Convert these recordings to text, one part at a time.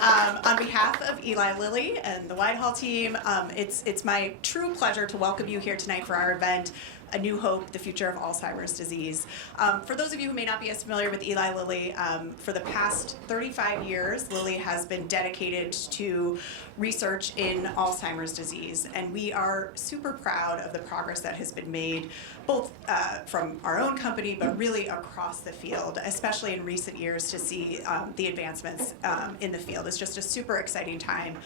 On behalf of Eli Lilly and the Widehall team, it's my true pleasure to welcome you here tonight for our event, A New Hope, the Future of Alzheimer's Disease. For those of you who may not be as familiar with Eli Lilly, for the past 35 years, Lilly has been dedicated to research in Alzheimer's disease, and we are super proud of the progress that has been made, both from our own company, but really across the field, especially in recent years to see the advancements in the field. It's just a super exciting time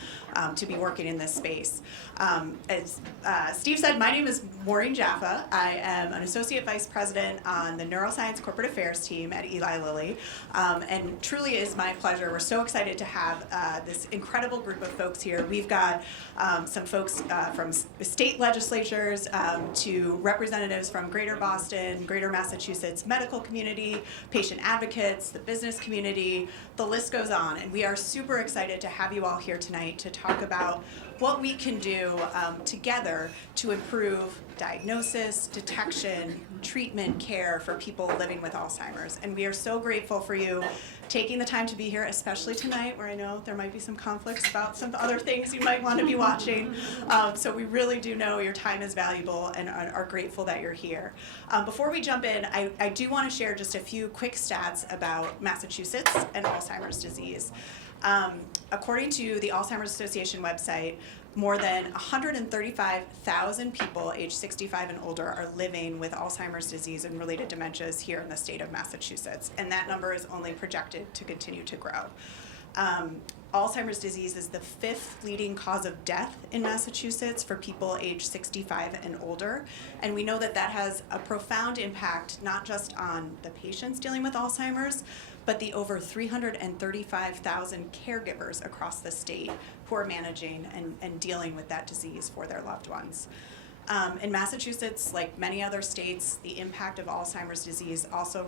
to be working in this space. As Steve said, my name is Maureen Japha. I am an Associate Vice President on the Neuroscience Corporate Affairs team at Eli Lilly, and truly is my pleasure. We're so excited to have this incredible group of folks here. We've got some folks from state legislatures to representatives from Greater Boston, Greater Massachusetts medical community, patient advocates, the business community, the list goes on. And we are super excited to have you all here tonight to talk about what we can do together to improve diagnosis, detection, treatment, care for people living with Alzheimer's. And we are so grateful for you taking the time to be here, especially tonight where I know there might be some conflicts about some other things you might want to be watching. So we really do know your time is valuable and are grateful that you're here. Before we jump in, I do want to share just a few quick stats about Massachusetts and Alzheimer's disease. According to the Alzheimer's Association website, more than 135,000 people aged 65 and older are living with Alzheimer's disease and related dementias here in the state of Massachusetts, and that number is only projected to continue to grow. Alzheimer's disease is the 5th leading cause of death in Massachusetts for people aged 65 and older, and we know that that has a profound impact not just on the patients dealing with Alzheimer's, but the over 335,000 caregivers across the state who are managing and dealing with that disease for their loved ones. In Massachusetts, like many other states, the impact of Alzheimer's disease also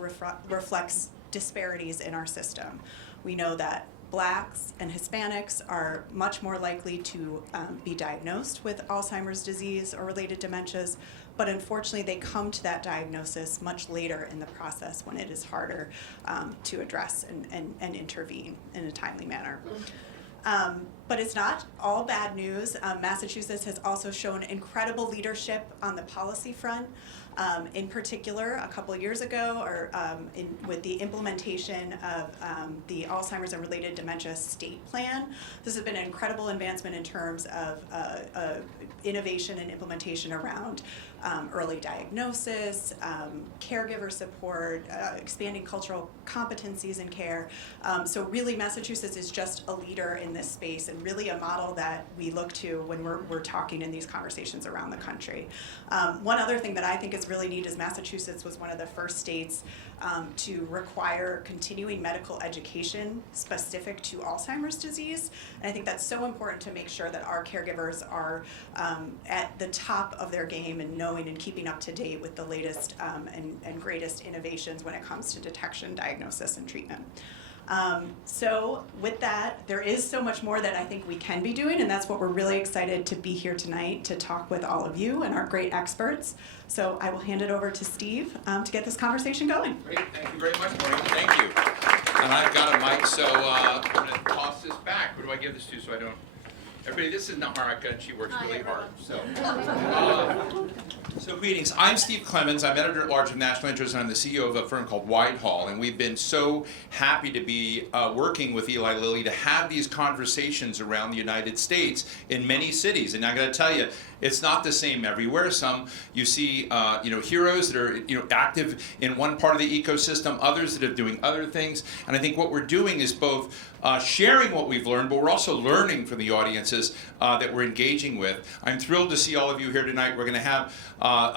reflects disparities in our system. We know that Blacks and Hispanics are much more likely to be diagnosed with Alzheimer's disease or related dementias, but unfortunately they come to that diagnosis much later in the process when it is harder to address and intervene in a timely manner. But it's not all bad news. Massachusetts has also shown incredible leadership on the policy front. In particular, a couple years ago, with the implementation of the Alzheimer's and related dementia state plan, this has been an incredible advancement in terms of innovation and implementation around early diagnosis, caregiver support, expanding cultural competencies in care. So really, Massachusetts is just a leader in this space and really a model that we look to when we're talking in these conversations around the country. One other thing that I think is really neat is Massachusetts was one of the first states to require continuing medical education specific to Alzheimer's disease. And I think that's so important to make sure that our caregivers are at the top of their game and knowing and keeping up to date with the latest and greatest innovations when it comes to detection, diagnosis, and treatment. So with that, there is so much more that I think we can be doing, and that's what we're really excited to be here tonight to talk with all of you and our great experts. So I will hand it over to Steve to get this conversation going. Great, thank you very much, Maureen. Thank you. And I've got a mic, so I'm going to toss this back. Who do I give this to so I don't... Everybody, this is Naharika, and she works really hard. So greetings. I'm Steve Clemens. I'm editor-at-large of National Interest, and I'm the CEO of a firm called Widehall. And we've been so happy to be working with Eli Lilly to have these conversations around the United States in many cities. And I got to tell you, it's not the same everywhere. Some you see, heroes that are active in one part of the ecosystem, others that are doing other things. And I think what we're doing is both sharing what we've learned, but we're also learning from the audiences that we're engaging with. I'm thrilled to see all of you here tonight. We're going to have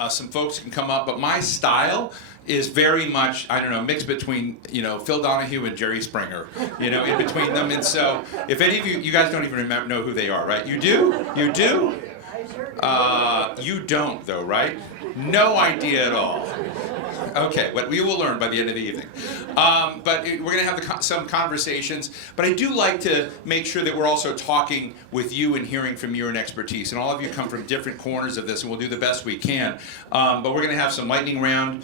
some folks who can come up, but my style is very much, mixed between, Phil Donahue and Jerry Springer, in between them. And so if any of you guys don't even know who they are, right? You do? You do? You don't, though, right? No idea at all. Okay, what we will learn by the end of the evening. But we're going to have some conversations. But I do like to make sure that we're also talking with you and hearing from your expertise. And all of you come from different corners of this, and we'll do the best we can. But we're going to have some lightning round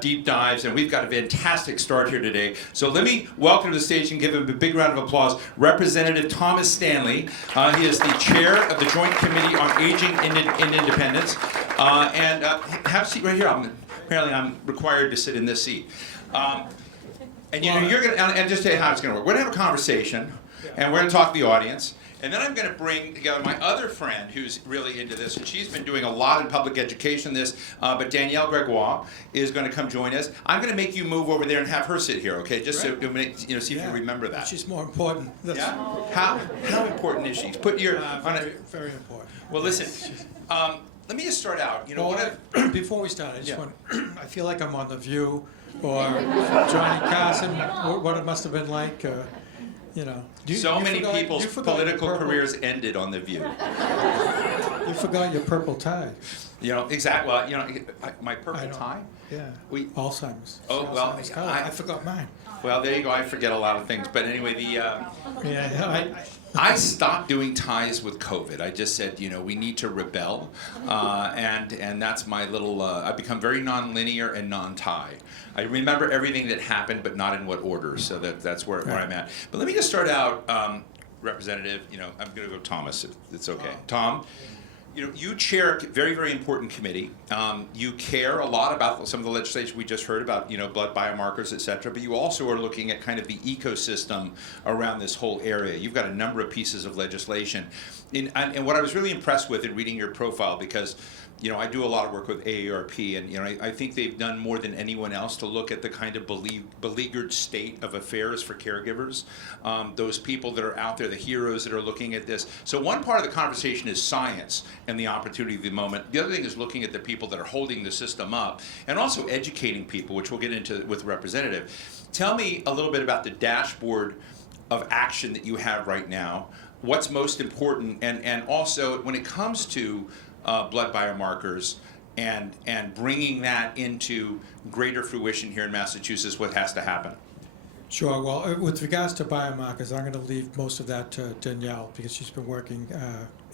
deep dives, and we've got a fantastic start here today. So let me welcome to the stage and give him a big round of applause, Representative Thomas Stanley. He is the chair of the Joint Committee on Aging in Independence. And have a seat right here. Apparently I'm required to sit in this seat. And you're going to, and just tell you how it's going to work. We're going to have a conversation, and we're going to talk to the audience. And then I'm going to bring together my other friend who's really into this, and she's been doing a lot in public education but Danielle Gregoire is going to come join us. I'm going to make you move over there and have her sit here, okay? Just so see if you remember that. She's more important. Yeah? How important is she? Put your very important. Well, listen. Let me just start out. Before we start, I feel like I'm on The View or Johnny Carson. What it must have been like. So many people's political careers ended on The View. You forgot your purple tie. Exactly. Well, my purple tie. Yeah. Alzheimer's. Alzheimer's. Oh well, I forgot mine. Well, there you go. I forget a lot of things, but anyway, I stopped doing ties with COVID. I just said, we need to rebel, and that's my little. I've become very non-linear and non-tie. I remember everything that happened, but not in what order. So that's where I'm at. But let me just start out, Representative. I'm going to go Thomas. If it's okay, Tom. You chair a very, very important committee. You care a lot about some of the legislation we just heard about, blood biomarkers, et cetera, but you also are looking at kind of the ecosystem around this whole area. You've got a number of pieces of legislation. And what I was really impressed with in reading your profile, because I do a lot of work with AARP, and I think they've done more than anyone else to look at the kind of beleaguered state of affairs for caregivers. Those people that are out there, the heroes that are looking at this. So one part of the conversation is science and the opportunity of the moment. The other thing is looking at the people that are holding the system up, and also educating people, which we'll get into with the representative. Tell me a little bit about the dashboard of action that you have right now. What's most important, and also when it comes to blood biomarkers and bringing that into greater fruition here in Massachusetts, what has to happen? Sure. Well, with regards to biomarkers, I'm going to leave most of that to Danielle because she's been working,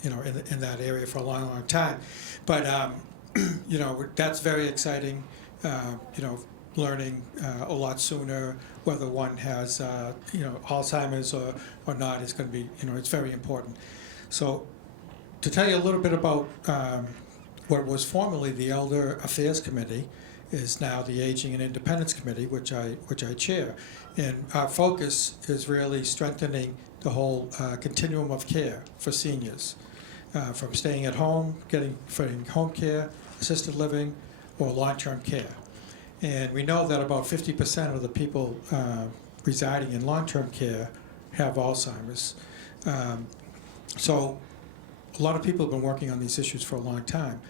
in that area for a long, long time. But that's very exciting. Learning a lot sooner whether one has, Alzheimer's or not is going to be, it's very important. So, to tell you a little bit about what was formerly the Elder Affairs Committee is now the Aging and Independence Committee, which I chair. And our focus is really strengthening the whole continuum of care for seniors, from staying at home, getting home care, assisted living, or long-term care. And we know that about 50% of the people residing in long-term care have Alzheimer's. So a lot of people have been working on these issues for a long time.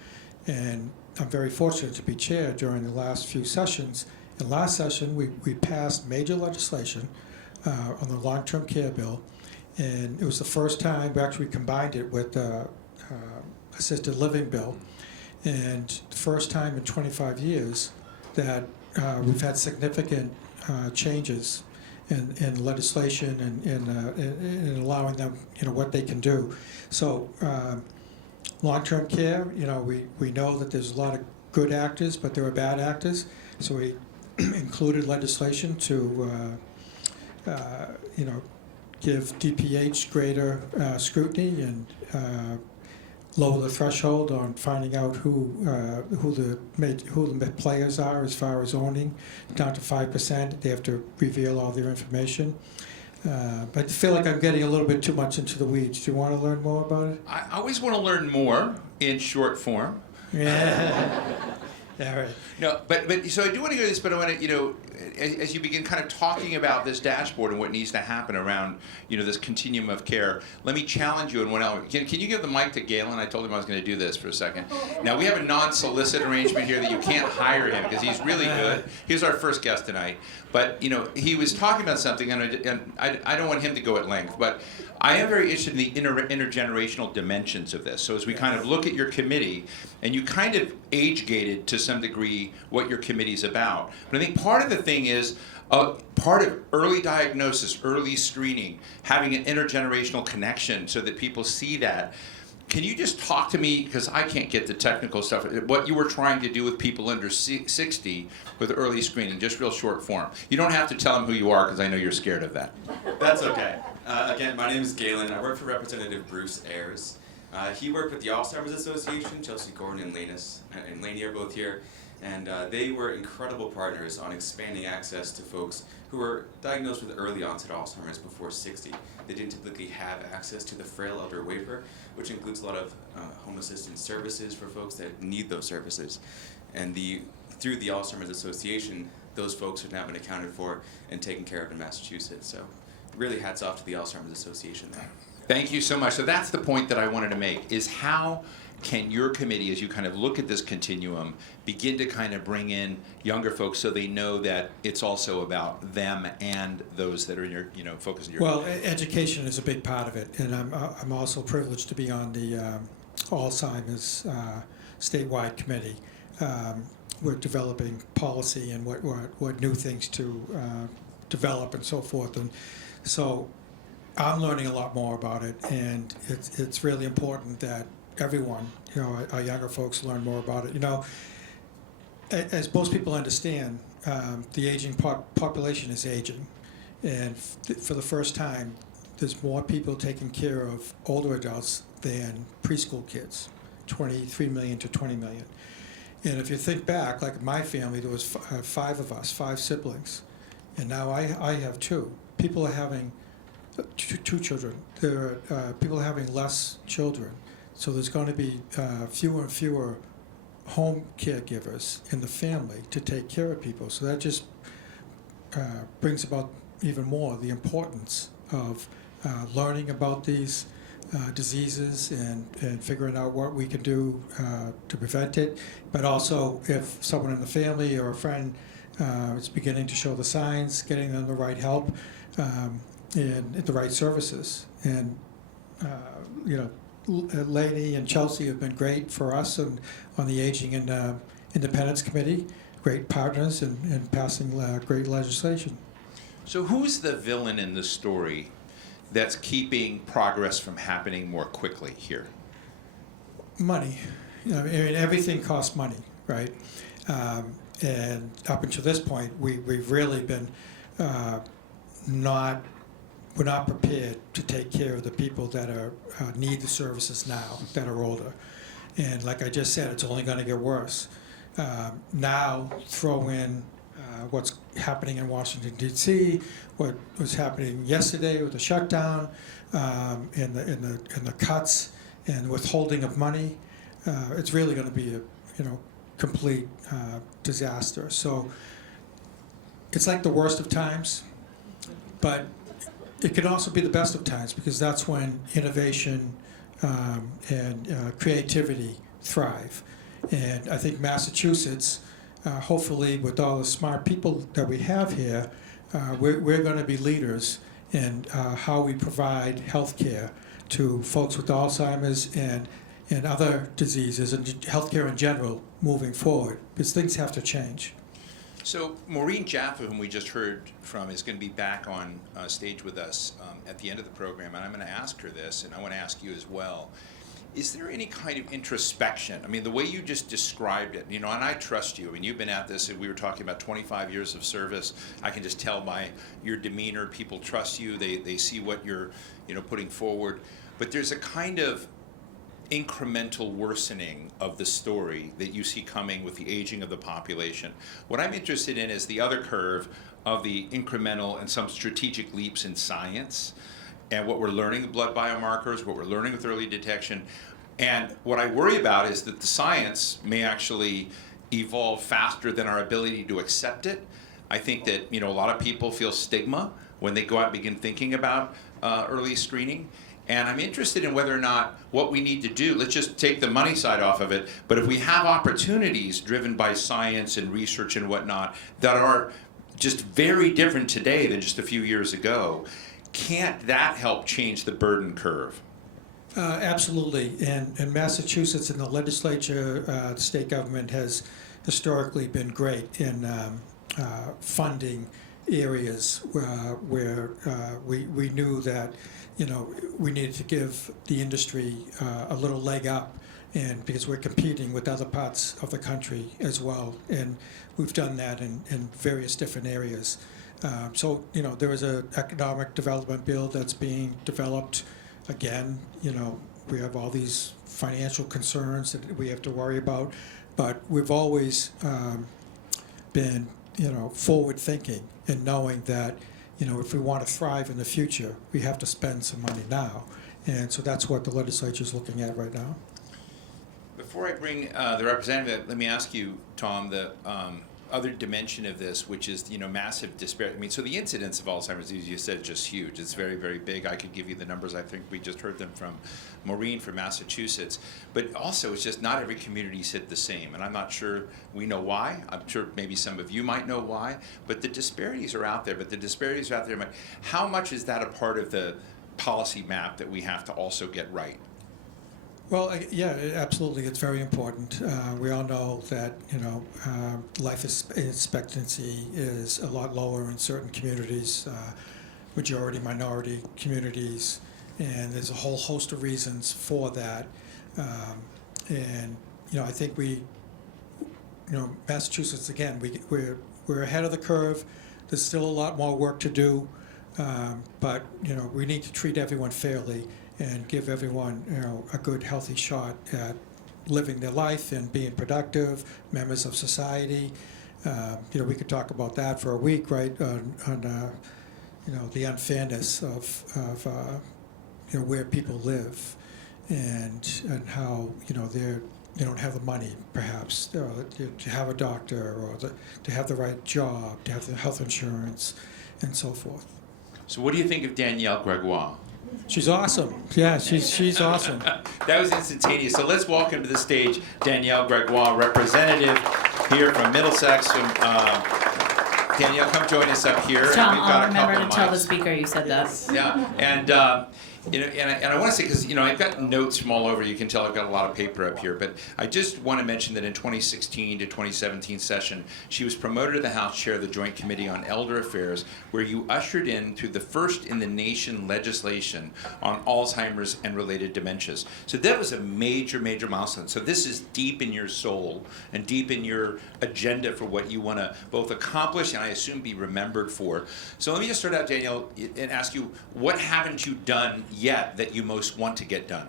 And I'm very fortunate to be chair during the last few sessions. In last session, we passed major legislation on the long-term care bill. And it was the first time we actually combined it with the assisted living bill. And the first time in 25 years that we've had significant changes in legislation and allowing them, what they can do. So long-term care, we know that there's a lot of good actors, but there are bad actors. So we included legislation to, give DPH greater scrutiny and lower the threshold on finding out who the players are as far as owning, down to 5%. They have to reveal all their information. But I feel like I'm getting a little bit too much into the weeds. Do you want to learn more about it? I always want to learn more in short form. Yeah. Yeah, right. No, but so I do want to go to this, but I want to, as you begin kind of talking about this dashboard and what needs to happen around, this continuum of care, let me challenge you in one element. Can you give the mic to Galen? I told him I was going to do this for a second. Now, we have a non-solicit arrangement here that you can't hire him because he's really good. He was our first guest tonight. But, he was talking about something, and I don't want him to go at length, but I am very interested in the intergenerational dimensions of this. So as we kind of look at your committee, and you kind of age-gated to some degree what your committee's about. But I think part of the thing is part of early diagnosis, early screening, having an intergenerational connection so that people see that. Can you just talk to me, because I can't get the technical stuff, what you were trying to do with people under 60 with early screening, just real short form. You don't have to tell them who you are, because I know you're scared of that. That's okay. Again, my name is Galen. I work for Representative Bruce Ayers. He worked with the Alzheimer's Association. Chelsea Gordon and Lainey are both here. And they were incredible partners on expanding access to folks who were diagnosed with early onset Alzheimer's before 60. They didn't typically have access to the frail elder waiver, which includes a lot of home assistance services for folks that need those services. And through the Alzheimer's Association, those folks have now been accounted for and taken care of in Massachusetts. So really hats off to the Alzheimer's Association there. Thank you so much. So that's the point that I wanted to make, is how can your committee, as you kind of look at this continuum, begin to kind of bring in younger folks so they know that it's also about them and those that are in your, focus in your Well, education is a big part of it, and I'm also privileged to be on the Alzheimer's statewide committee. We're developing policy and what new things to develop and so forth, and so I'm learning a lot more about it, and it's really important that everyone, our younger folks learn more about it. As most people understand, the aging population is aging, and for the first time, there's more people taking care of older adults than preschool kids, 23 million to 20 million. And if you think back, like my family, there was 5 of us, 5 siblings, and now I have 2. People are having 2 children. There are people are having less children. So there's going to be fewer and fewer home caregivers in the family to take care of people. So that just brings about even more the importance of learning about these diseases and figuring out what we can do to prevent it. But also, if someone in the family or a friend is beginning to show the signs, getting them the right help and the right services. And Lainey and Chelsea have been great for us and on the Aging and Independence Committee, great partners in passing great legislation. So who's the villain in the story that's keeping progress from happening more quickly here? Money. I mean, everything costs money, right? And up until this point, we've really been we're not prepared to take care of the people that need the services now, that are older. And like I just said, it's only going to get worse. Now throw in what's happening in Washington, D.C., what was happening yesterday with the shutdown, and the cuts and withholding of money. It's really going to be a complete disaster. So it's like the worst of times, but it can also be the best of times, because that's when innovation and creativity thrive. And I think Massachusetts, hopefully with all the smart people that we have here, we're going to be leaders in how we provide health care to folks with Alzheimer's and other diseases, and healthcare in general moving forward, because things have to change. So Maureen Japha, whom we just heard from, is going to be back on stage with us at the end of the program, and I'm going to ask her this, and I want to ask you as well. Is there any kind of introspection? I mean, the way you just described it, and I trust you. I mean, you've been at this, and we were talking about 25 years of service. I can just tell by your demeanor, people trust you. They see what you're, putting forward. But there's a kind of incremental worsening of the story that you see coming with the aging of the population. What I'm interested in is the other curve of the incremental and some strategic leaps in science, and what we're learning with blood biomarkers, what we're learning with early detection. And what I worry about is that the science may actually evolve faster than our ability to accept it. I think that a lot of people feel stigma when they go out and begin thinking about early screening. And I'm interested in whether or not what we need to do, let's just take the money side off of it, but if we have opportunities driven by science and research and whatnot that are just very different today than just a few years ago, can't that help change the burden curve? Absolutely. And Massachusetts and the legislature, the state government has historically been great in funding areas where we knew that, we needed to give the industry a little leg up, and because we're competing with other parts of the country as well, and we've done that in various different areas. So there is an economic development bill that's being developed. Again, we have all these financial concerns that we have to worry about, but we've always been forward thinking and knowing that if we want to thrive in the future, we have to spend some money now, and so that's what the legislature is looking at right now. Before I bring the representative, let me ask you, Tom, the other dimension of this, which is massive disparity. I mean, so the incidence of Alzheimer's disease, you said, is just huge. It's very, very big. I could give you the numbers. I think we just heard them from Maureen from Massachusetts. But also, it's just not every community is hit the same, and I'm not sure we know why. I'm sure maybe some of you might know why. But the disparities are out there. How much is that a part of the policy map that we have to also get right? Well, yeah, absolutely. It's very important. We all know that life expectancy is a lot lower in certain communities, majority, minority communities, and there's a whole host of reasons for that. And I think Massachusetts, again, we're ahead of the curve. There's still a lot more work to do, but we need to treat everyone fairly and give everyone, a good, healthy shot at living their life and being productive members of society. We could talk about that for a week, right? On the unfairness of where people live, and how they don't have the money, perhaps, to have a doctor, or to have the right job, to have the health insurance, and so forth. So, what do you think of Danielle Gregoire? She's awesome. Yeah, she's awesome. That was instantaneous. So let's welcome to the stage Danielle Gregoire, representative here from Middlesex. Danielle, come join us up here. Tom, We've got I'll a couple remember of to tell the mics. speaker you said that. Yeah, and I want to say, because I've got notes from all over. You can tell I've got a lot of paper up here, but I just want to mention that in 2016 to 2017 session, she was promoted to the House Chair of the Joint Committee on Elder Affairs, where you ushered in through the first in the nation legislation on Alzheimer's and related dementias. So that was a major, major milestone. So this is deep in your soul and deep in your agenda for what you want to both accomplish and I assume be remembered for. So let me just start out, Danielle, and ask you, what haven't you done yet that you most want to get done?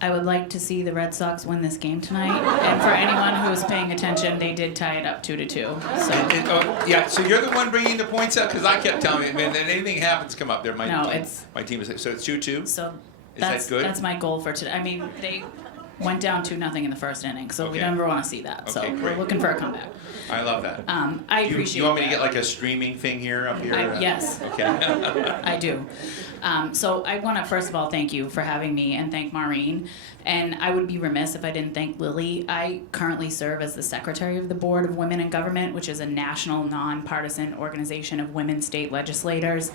I would like to see the Red Sox win this game tonight. And for anyone who was paying attention, they did tie it up 2-2. So Yeah, so you're the one bringing the points up? Because I kept telling you, man, anything happens, come up there. My team is, so it's 2-2? So that good? That's my goal for today. I mean, they went down 2-0 in the first inning, so we Okay. never want to see that. So Okay, we're great. looking for a comeback. I love that. I appreciate You want me to that. get like a streaming thing here up here? Yes. Okay. I do. So I want to first of all thank you for having me and thank Maureen. And I would be remiss if I didn't thank Lilly. I currently serve as the secretary of the Board of Women in Government, which is a national nonpartisan organization of women state legislators.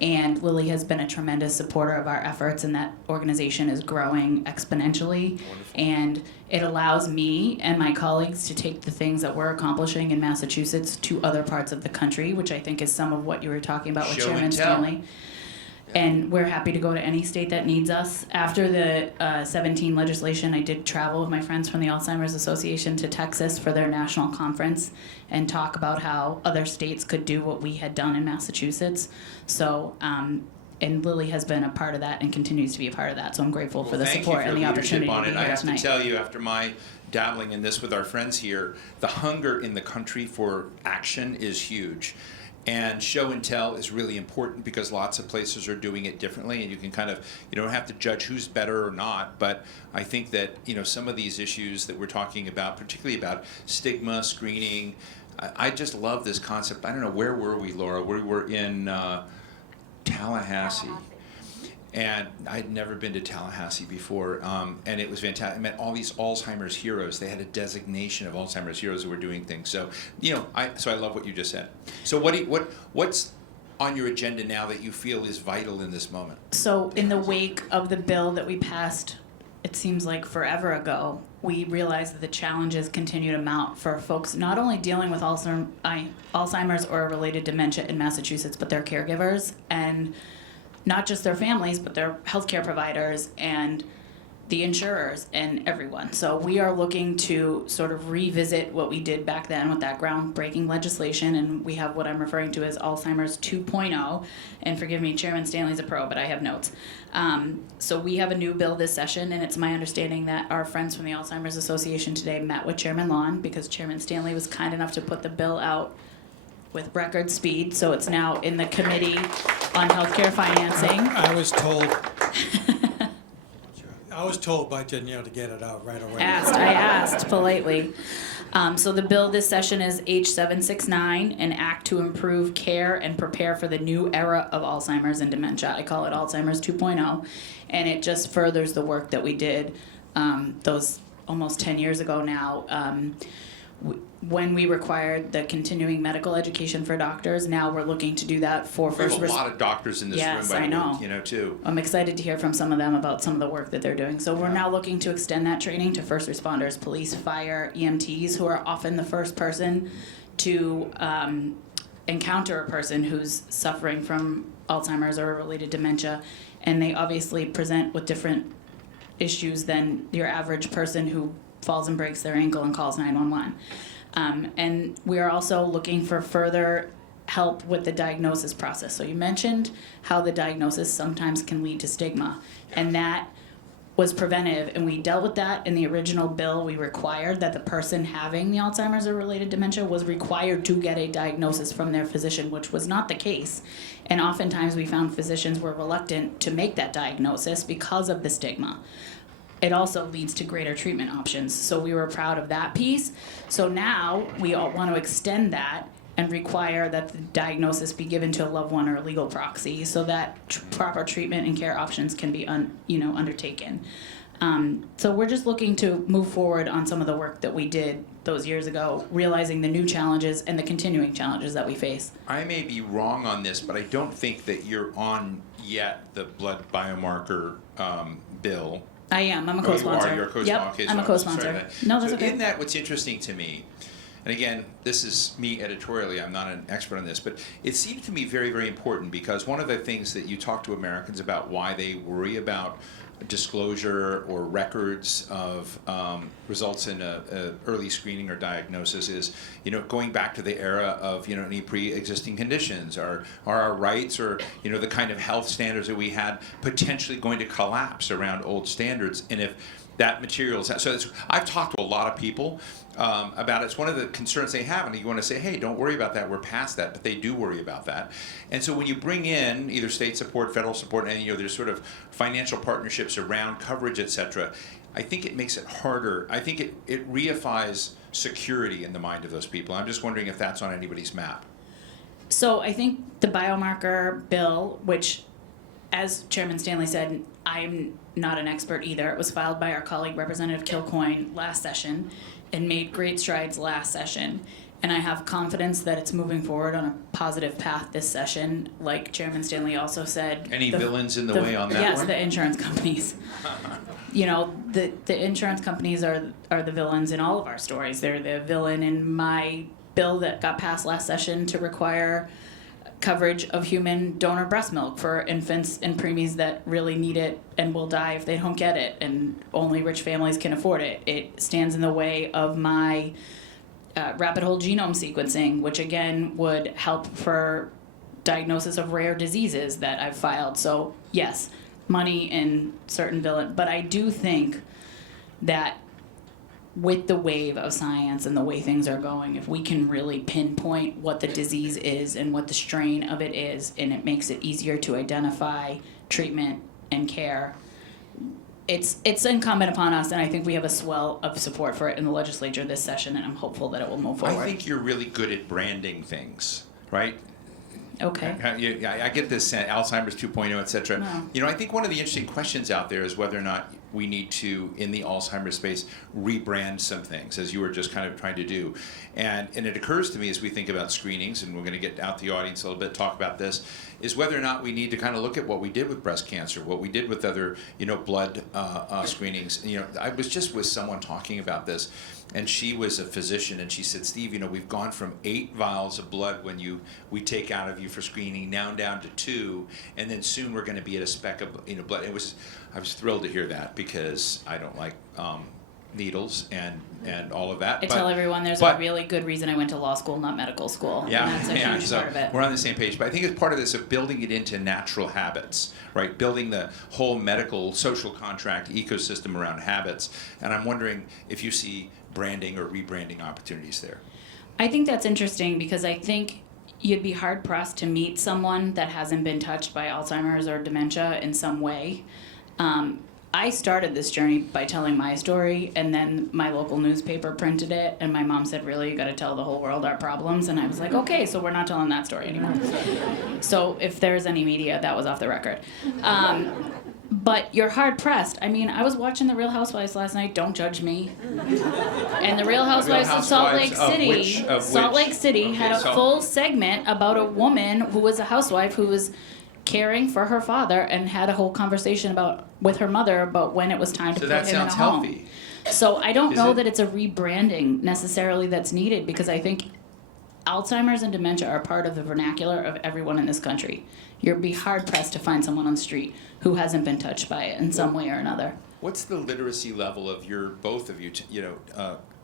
And Lilly has been a tremendous supporter of our efforts, and that organization is growing exponentially. Wonderful. And it allows me and my colleagues to take the things that we're accomplishing in Massachusetts to other parts of the country, which I think is some of what you were talking about with Show and Chairman tell. Stanley. And we're happy to go to any state that needs us. After the 17 legislation, I did travel with my friends from the Alzheimer's Association to Texas for their national conference and talk about how other states could do what we had done in Massachusetts. So, and Lilly has been a part of that and continues to be a part of that. So I'm grateful for the support and the opportunity to be I here have tonight. to tell you, after my dabbling in this with our friends here, the hunger in the country for action is huge. And show and tell is really important because lots of places are doing it differently, and you can kind of, you don't have to judge who's better or not, but I think that, some of these issues that we're talking about, particularly about stigma, screening, I just love this concept. I don't know, where were we, Laura? We were in Tallahassee. And I'd never been to Tallahassee before, and it was fantastic. I met all these Alzheimer's heroes. They had a designation of Alzheimer's heroes who were doing things. So, I love what you just said. So, what's on your agenda now that you feel is vital in this moment? So in the wake of the bill that we passed it seems like forever ago, we realized that the challenges continue to mount for folks not only dealing with Alzheimer's or related dementia in Massachusetts, but their caregivers, and not just their families, but their healthcare providers and the insurers and everyone. So we are looking to sort of revisit what we did back then with that groundbreaking legislation, and we have what I'm referring to as Alzheimer's 2.0. And forgive me, Chairman Stanley's a pro, but I have notes. So we have a new bill this session, and it's my understanding that our friends from the Alzheimer's Association today met with Chairman Lawn because Chairman Stanley was kind enough to put the bill out with record speed. So it's now in the Committee on Healthcare Financing. I was told by Danielle to get it out right away. I asked politely. So the bill this session is H769, an act to improve care and prepare for the new era of Alzheimer's and dementia. I call it Alzheimer's 2.0, and it just furthers the work that we did those almost 10 years ago now. When we required the continuing medical education for doctors, now we're looking to do that for We first have a lot of doctors in this Yes, room, I know. too. I'm excited to hear from some of them about some of the work that they're doing. So we're now looking to extend that training to first responders, police, fire, EMTs, who are often the first person to encounter a person who's suffering from Alzheimer's or related dementia. And they obviously present with different issues than your average person who falls and breaks their ankle and calls 911. And we are also looking for further help with the diagnosis process. So you mentioned how the diagnosis sometimes can lead to stigma, and that was preventive, and we dealt with that in the original bill. We required that the person having the Alzheimer's or related dementia was required to get a diagnosis from their physician, which was not the case. And oftentimes we found physicians were reluctant to make that diagnosis because of the stigma. It also leads to greater treatment options. So we were proud of that piece. So now we all want to extend that and require that the diagnosis be given to a loved one or a legal proxy so that proper treatment and care options can be undertaken. So we're just looking to move forward on some of the work that we did those years ago, realizing the new challenges and the continuing challenges that we face. I may be wrong on this, but I don't think that you're on yet the blood biomarker bill. I am. I'm a Oh, co-sponsor. you are. You're a co-sponsor. Yep, I'm a co-sponsor. No, that's so okay. Isn't that what's interesting to me? And again, this is me editorially. I'm not an expert on this, but it seems to me very, very important because one of the things that you talk to Americans about why they worry about disclosure or records of results in a early screening or diagnosis is, going back to the era of, any pre-existing conditions. Are our rights or, the kind of health standards that we had potentially going to collapse around old standards? And if that material is, I've talked to a lot of people about it. It's one of the concerns they have, and you want to say, hey, don't worry about that, we're past that, but they do worry about that. And so when you bring in either state support, federal support, and there's sort of financial partnerships around coverage, et cetera, I think it makes it harder. I think it reifies security in the mind of those people. I'm just wondering if that's on anybody's map. So I think the biomarker bill, which, as Chairman Stanley said, I'm not an expert either. It was filed by our colleague Representative Kilcoyne last session and made great strides last session. And I have confidence that it's moving forward on a positive path this session. Like Chairman Stanley also said. Any villains in the way on that yes, one? the insurance companies. The insurance companies are the villains in all of our stories. They're the villain in my bill that got passed last session to require coverage of human donor breast milk for infants and preemies that really need it and will die if they don't get it, and only rich families can afford it. It stands in the way of my rapid whole genome sequencing, which again would help for diagnosis of rare diseases that I've filed. So yes, money in certain villain, but I do think that with the wave of science and the way things are going, if we can really pinpoint what the disease is and what the strain of it is, and it makes it easier to identify treatment and care, it's incumbent upon us, and I think we have a swell of support for it in the legislature this session, and I'm hopeful that it will move forward. I think you're really good at branding things, right? Okay. I get this Alzheimer's 2.0, et cetera. No. I think one of the interesting questions out there is whether or not we need to, in the Alzheimer's space, rebrand some things, as you were just kind of trying to do. And it occurs to me as we think about screenings, and we're going to get out the audience a little bit, talk about this, is whether or not we need to kind of look at what we did with breast cancer, what we did with other, blood screenings. I was just with someone talking about this, and she was a physician, and she said, Steve, we've gone from 8 vials of blood when we take out of you for screening, now down to 2, and then soon we're going to be at a speck of blood. I was thrilled to hear that, because I don't like needles and all of that. I tell everyone there's a really good reason I went to law school, not medical school. Yeah, and that's a huge so part of it. we're on the same page. But I think it's part of this of building it into natural habits, right? Building the whole medical social contract ecosystem around habits. And I'm wondering if you see branding or rebranding opportunities there. I think that's interesting, because I think you'd be hard pressed to meet someone that hasn't been touched by Alzheimer's or dementia in some way. I started this journey by telling my story, and then my local newspaper printed it, and my mom said, really, you got to tell the whole world our problems? And I was like, okay, so we're not telling that story anymore. So if there's any media, that was off the record. But you're hard pressed. I was watching The Real Housewives last night. Don't judge me. And The Real Housewives of Salt Lake City had a full segment about a woman who was a housewife who was caring for her father and had a whole conversation with her mother about when it was time to put him in a home. So that sounds healthy. So I don't know that it's a rebranding necessarily that's needed, because I think Alzheimer's and dementia are part of the vernacular of everyone in this country. You'd be hard pressed to find someone on the street who hasn't been touched by it in some way or another. What's the literacy level of both of you,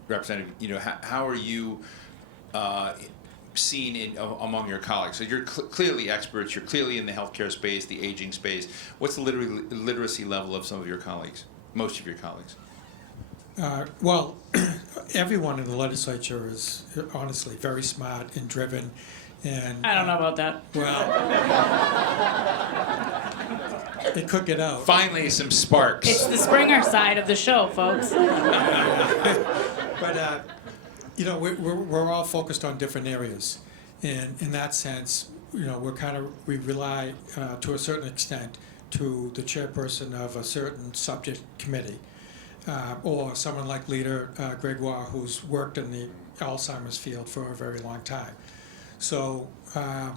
Representative? How are you seen among your colleagues? So you're clearly experts. You're clearly in the healthcare space, the aging space. What's the literacy level of some of your colleagues? Most of your colleagues? Well, everyone in the legislature is honestly very smart and driven, and I don't know about that. well, it could get out. Finally, some sparks. It's the Springer side of the show, folks. But we're all focused on different areas, and in that sense, we rely to a certain extent to the chairperson of a certain subject committee. Or someone like Leader Gregoire, who's worked in the Alzheimer's field for a very long time. So, I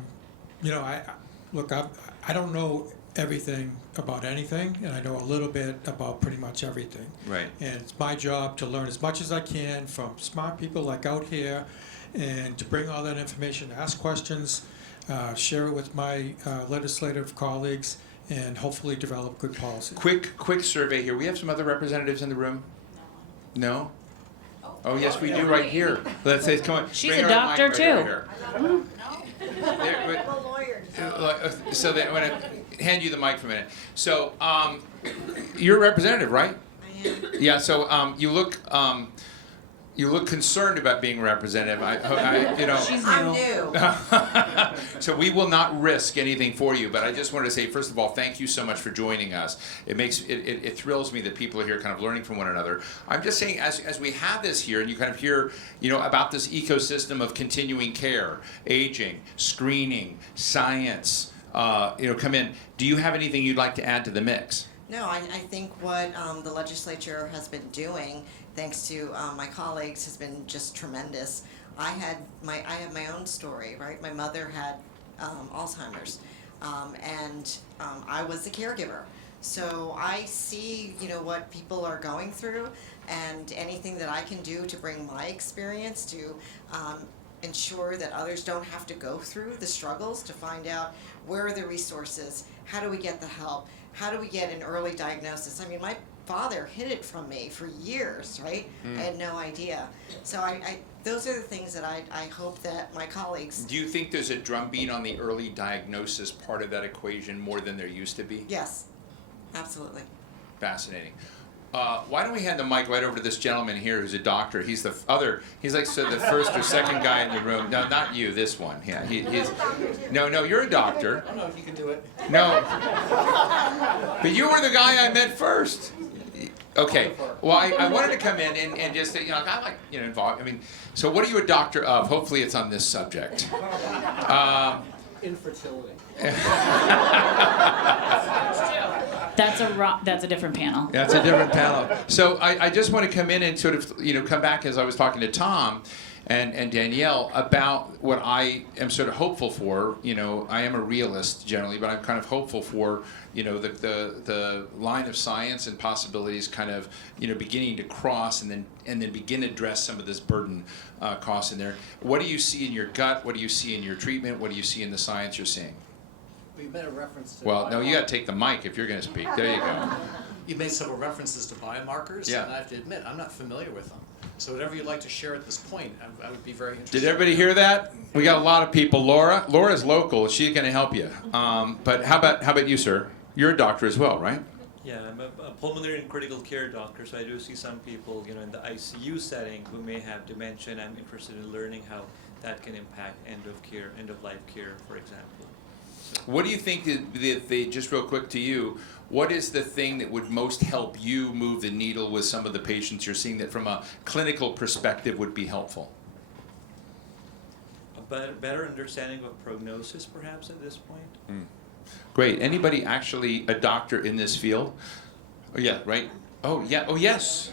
don't know everything about anything, and I know a little bit about pretty much everything. Right. And it's my job to learn as much as I can from smart people like out here, and to bring all that information, ask questions, share it with my legislative colleagues, and hopefully develop good policy. Quick survey here. We have some other representatives in the room? No? Oh, yes, we do right here. Let's say, come on. She's bring a her doctor, mic right too. So I'm going to hand you the mic for a minute. So you're a representative, right? I am. Yeah, so you look concerned about being representative. She's I'm new. new. So we will not risk anything for you, but I just wanted to say, first of all, thank you so much for joining us. It thrills me that people are here kind of learning from one another. I'm just saying, as we have this here, and you kind of hear, about this ecosystem of continuing care, aging, screening, science, come in. Do you have anything you'd like to add to the mix? No, I think what the legislature has been doing, thanks to my colleagues, has been just tremendous. I have my own story, right? My mother had Alzheimer's, and I was the caregiver. So I see, what people are going through, and anything that I can do to bring my experience to ensure that others don't have to go through the struggles to find out where are the resources, how do we get the help, how do we get an early diagnosis. I mean, my father hid it from me for years, right? I had no idea. So I those are the things that I hope that my colleagues... Do you think there's a drumbeat on the early diagnosis part of that equation more than there used to be? Yes, absolutely. Fascinating. Why don't we hand the mic right over to this gentleman here who's a doctor. He's the first or second guy in the room. No, not you, this one. Yeah, he's... No, you're a doctor. I don't know if you can do it. No. But you were the guy I met first. Okay. Well, I wanted to come in and just, I like, involved. I mean, so what are you a doctor of? Hopefully it's on this subject. Infertility. That's a different panel. That's a different panel. So I just want to come in and sort of, come back as I was talking to Tom and Danielle about what I am sort of hopeful for. I am a realist generally, but I'm kind of hopeful for, the line of science and possibilities kind of, beginning to cross and then begin to address some of this burden costs in there. What do you see in your gut? What do you see in your treatment? What do you see in the science you're seeing? We made a reference to Well, no, you got to take the mic if you're going to speak. There you go. You made several references to biomarkers, Yeah. and I have to admit, I'm not familiar with them. So whatever you'd like to share at this point, I would be very interested. Did everybody hear that? We got a lot of people. Laura's local. She's going to help you. But how about you, sir? You're a doctor as well, right? Yeah, I'm a pulmonary and critical care doctor, so I do see some people, in the ICU setting who may have dementia, and I'm interested in learning how that can impact end of life care, for example. What do you think that they, just real quick to you, what is the thing that would most help you move the needle with some of the patients you're seeing that from a clinical perspective would be helpful? A better understanding of prognosis, perhaps, at this point. Great. Anybody actually a doctor in this field? Oh, yeah, right? Oh, yeah. Oh, yes.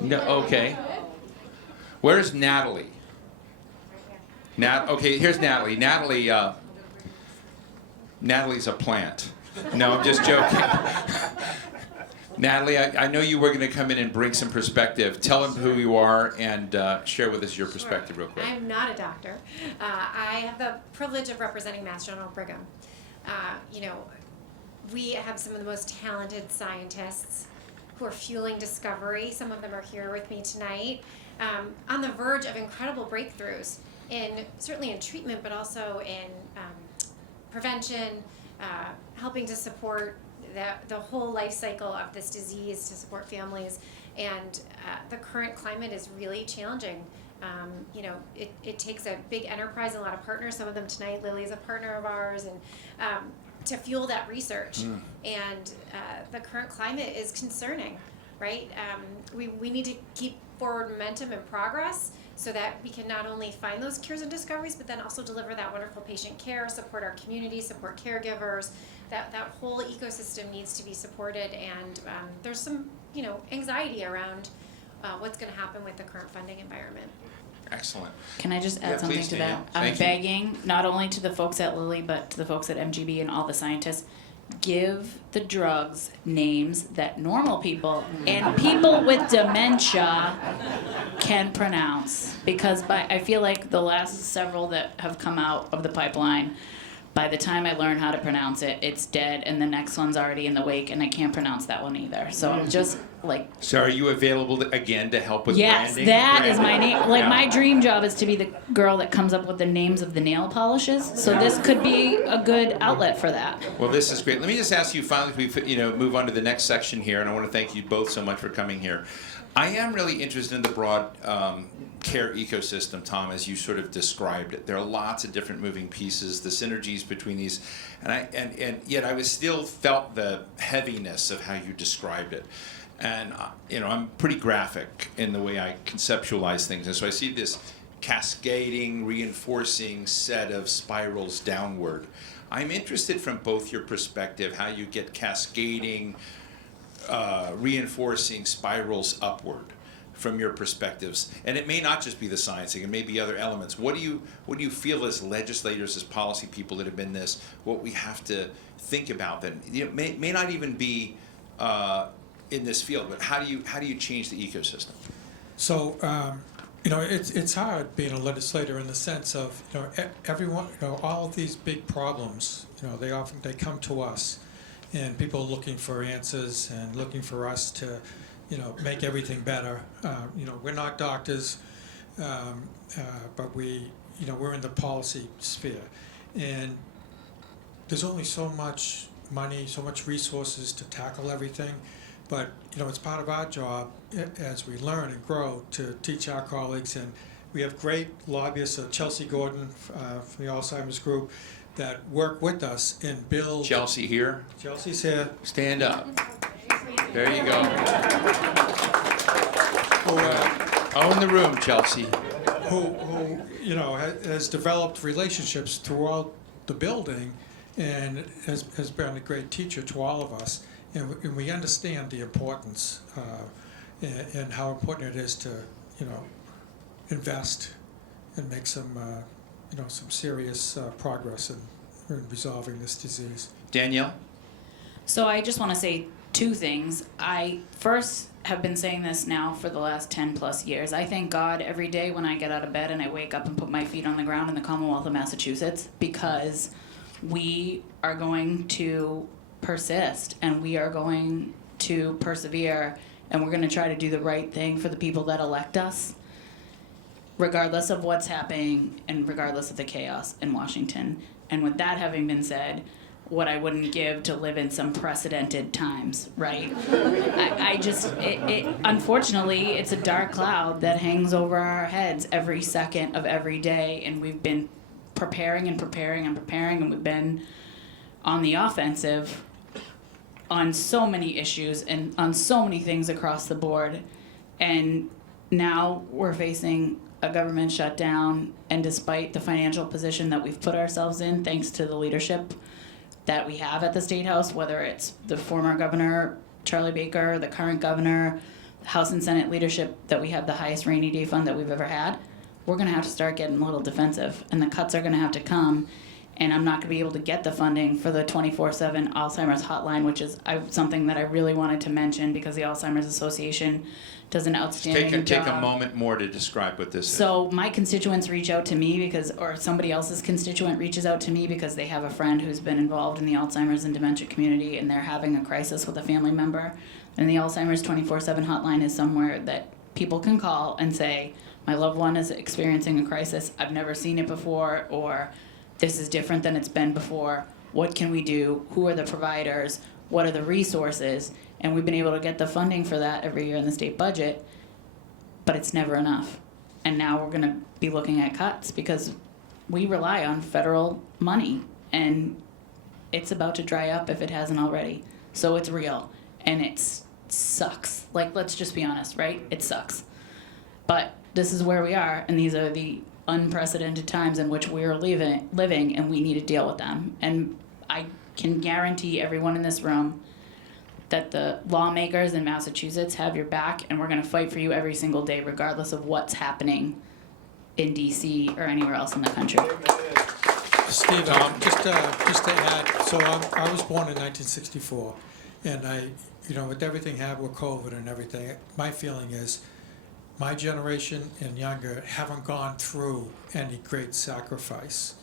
No, okay. Where's Natalie? Okay, here's Natalie. Natalie's a plant. No, I'm just joking. Natalie, I know you were going to come in and bring some perspective. Tell them who you are and share with us your perspective real quick. I'm not a doctor. I have the privilege of representing Mass General Brigham. We have some of the most talented scientists who are fueling discovery. Some of them are here with me tonight, on the verge of incredible breakthroughs certainly in treatment, but also in prevention, helping to support the whole life cycle of this disease, to support families. And the current climate is really challenging. It takes a big enterprise and a lot of partners. Some of them tonight, Lilly is a partner of ours, and to fuel that research. And the current climate is concerning, right? We need to keep forward momentum and progress so that we can not only find those cures and discoveries, but then also deliver that wonderful patient care, support our community, support caregivers. That whole ecosystem needs to be supported, and there's some anxiety around what's going to happen with the current funding environment. Excellent. Can I just add Yeah, something please, to Danielle. that? I'm Thank you. begging, not only to the folks at Lilly, but to the folks at MGB and all the scientists, give the drugs names that normal people and people with dementia can pronounce. Because I feel like the last several that have come out of the pipeline, by the time I learn how to pronounce it, it's dead, and the next one's already in the wake, and I can't pronounce that one either. So I'm just like... So are you available again to help with Yes, branding? that is my name. Like, Yeah. my dream job is to be the girl that comes up with the names of the nail polishes. So this could be a good outlet for that. Well, this is great. Let me just ask you finally, if we move on to the next section here, and I want to thank you both so much for coming here. I am really interested in the broad care ecosystem, Tom, as you sort of described it. There are lots of different moving pieces, the synergies between these, and yet I was still felt the heaviness of how you described it. And I'm pretty graphic in the way I conceptualize things, and so I see this cascading, reinforcing set of spirals downward. I'm interested from both your perspective how you get cascading, reinforcing spirals upward from your perspectives. And it may not just be the science, it may be other elements. What do you feel as legislators, as policy people that have been this, what we have to think about that may not even be in this field, but how do you change the ecosystem? So, it's hard being a legislator in the sense of, everyone, all of these big problems, they come to us, and people are looking for answers and looking for us to, make everything better. We're not doctors, but we're in the policy sphere, and there's only so much money, so much resources to tackle everything. But it's part of our job as we learn and grow to teach our colleagues, and we have great lobbyists, Chelsea Gordon from the Alzheimer's group, that work with us and build. Chelsea here. Chelsea's here. Stand up. There you go. Own the room, Chelsea. Who has developed relationships throughout the building, and has been a great teacher to all of us. and we understand the importance and how important it is to, invest and make some, some serious progress in resolving this disease. Danielle? So I just want to say two things. I first have been saying this now for the last 10 plus years. I thank God every day when I get out of bed and I wake up and put my feet on the ground in the Commonwealth of Massachusetts, because we are going to persist and we are going to persevere, and we're going to try to do the right thing for the people that elect us, regardless of what's happening and regardless of the chaos in Washington. And with that having been said, what I wouldn't give to live in some precedented times, right? Unfortunately, it's a dark cloud that hangs over our heads every second of every day, and we've been preparing and preparing and preparing, and we've been on the offensive on so many issues and on so many things across the board. And now we're facing a government shutdown, and despite the financial position that we've put ourselves in, thanks to the leadership that we have at the State House, whether it's the former governor, Charlie Baker, the current governor, House and Senate leadership, that we have the highest rainy day fund that we've ever had, we're going to have to start getting a little defensive, and the cuts are going to have to come, and I'm not going to be able to get the funding for the 24/7 Alzheimer's hotline, which is something that I really wanted to mention because the Alzheimer's Association does an outstanding job. Take a moment more to describe what this is. So my constituents reach out to me or somebody else's constituent reaches out to me because they have a friend who's been involved in the Alzheimer's and dementia community, and they're having a crisis with a family member. And the Alzheimer's 24/7 hotline is somewhere that people can call and say, my loved one is experiencing a crisis, I've never seen it before, or this is different than it's been before. What can we do? Who are the providers? What are the resources? And we've been able to get the funding for that every year in the state budget, but it's never enough. And now we're going to be looking at cuts because we rely on federal money, and it's about to dry up if it hasn't already. So it's real, and it sucks. Like, let's just be honest, right? It sucks. But this is where we are, and these are the unprecedented times in which we're living, and we need to deal with them. And I can guarantee everyone in this room that the lawmakers in Massachusetts have your back, and we're going to fight for you every single day, regardless of what's happening in D.C. or anywhere else in the country. Steve, just to add, so I was born in 1964, and with everything happened with COVID and everything, my feeling is my generation and younger haven't gone through any great sacrifice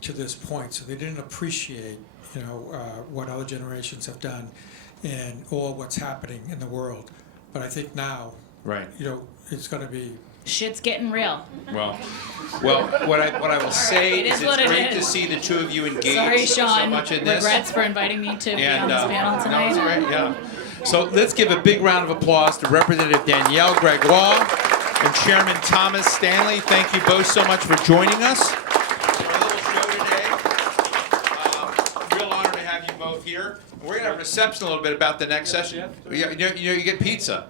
to this point, so they didn't appreciate what other generations have done or what's happening in the world. But I think now, right, it's going to be... Shit's getting real. Well, what I will say is it's great to see the two of you engaged so much in this. Regrets for inviting me to be on this panel tonight. No, it's great, yeah. So let's give a big round of applause to Representative Danielle, Gregoire, and Chairman Thomas Stanley. Thank you both so much for joining us for our little show today. Real honor to have you both here. We're going to have a reception a little bit about the next session. You get pizza.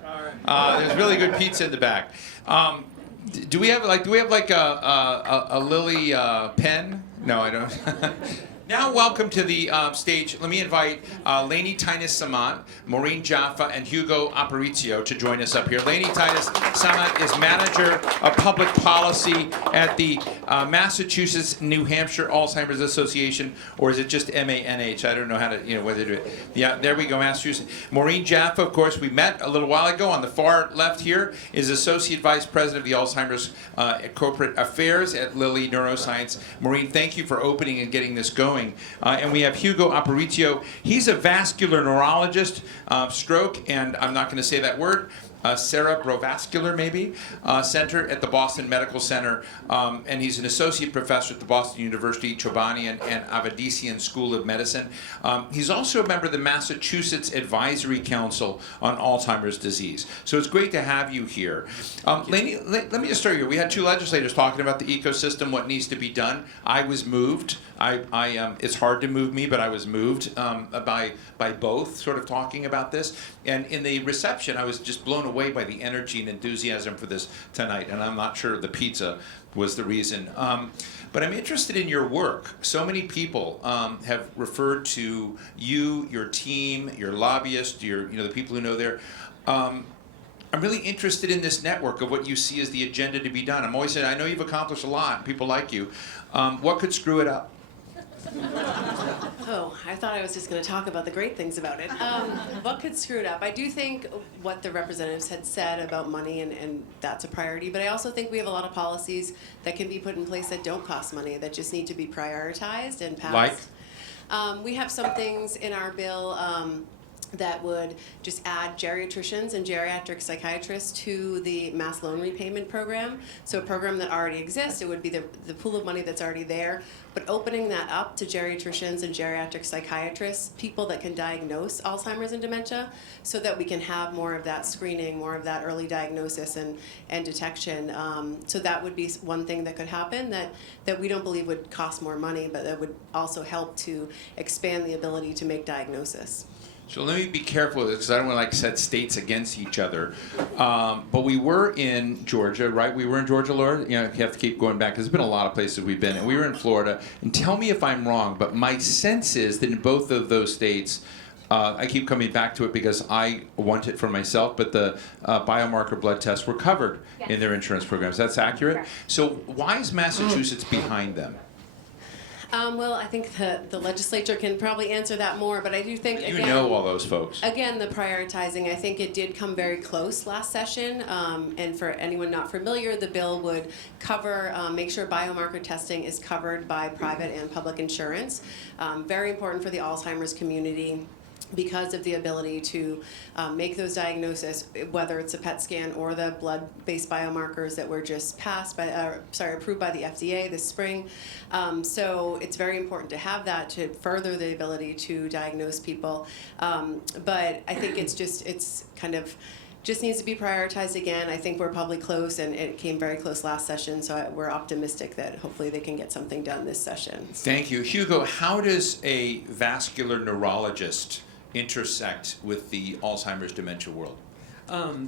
There's really good pizza in the back. Do we have a Lilly pen? No, I don't. Now welcome to the stage. Let me invite Lainey, Titus, Samant, Maureen, Japha, and Hugo Aparicio to join us up here. Lainey, Titus, Samant is Manager of Public Policy at the Massachusetts New Hampshire Alzheimer's Association, or is it just MANH? I don't know how to, whether to do it. Yeah, there we go, Massachusetts. Maureen Japha, of course, we met a little while ago. On the far left here is Associate Vice President of the Alzheimer's Corporate Affairs at Lilly Neuroscience. Maureen, thank you for opening and getting this going. And we have Hugo Aparicio. He's a vascular neurologist, stroke, and I'm not going to say that word, cerebrovascular maybe, center at the Boston Medical Center. And he's an associate professor at the Boston University Chobanian and Avedissian School of Medicine. He's also a member of the Massachusetts Advisory Council on Alzheimer's disease. So it's great to have you here. Lainey, let me just start here. We had two legislators talking about the ecosystem, what needs to be done. I was moved. It's hard to move me, but I was moved by both sort of talking about this. And in the reception, I was just blown away by the energy and enthusiasm for this tonight, and I'm not sure the pizza was the reason. But I'm interested in your work. So many people have referred to you, your team, your lobbyists, the people who know there. I'm really interested in this network of what you see as the agenda to be done. I'm always saying, I know you've accomplished a lot, people like you. What could screw it up? Oh, I thought I was just going to talk about the great things about it. What could screw it up? I do think what the representatives had said about money, and that's a priority, but I also think we have a lot of policies that can be put in place that don't cost money, that just need to be prioritized and passed. Like? We have some things in our bill that would just add geriatricians and geriatric psychiatrists to the mass loan repayment program. So a program that already exists, it would be the pool of money that's already there, but opening that up to geriatricians and geriatric psychiatrists, people that can diagnose Alzheimer's and dementia, so that we can have more of that screening, more of that early diagnosis and detection. So that would be one thing that could happen that we don't believe would cost more money, but that would also help to expand the ability to make diagnosis. So let me be careful because I don't want to set states against each other. But we were in Georgia, right? We were in Georgia, Laura. You have to keep going back because there's been a lot of places we've been. And we were in Florida. And tell me if I'm wrong, but my sense is that in both of those states, I keep coming back to it because I want it for myself, but the biomarker blood tests were covered in their insurance programs. That's accurate? Correct. So why is Massachusetts behind them? Well, I think the legislature can probably answer that more, but I do think, You again, know all those folks. Again, the prioritizing, I think it did come very close last session, and for anyone not familiar, the bill would cover, make sure biomarker testing is covered by private and public insurance. Very important for the Alzheimer's community, because of the ability to make those diagnoses, whether it's a PET scan or the blood-based biomarkers that were just approved by the FDA this spring. So it's very important to have that to further the ability to diagnose people. But I think it's just needs to be prioritized again. I think we're probably close, and it came very close last session, so we're optimistic that hopefully they can get something done this session. Thank you. Hugo, how does a vascular neurologist intersect with the Alzheimer's dementia world?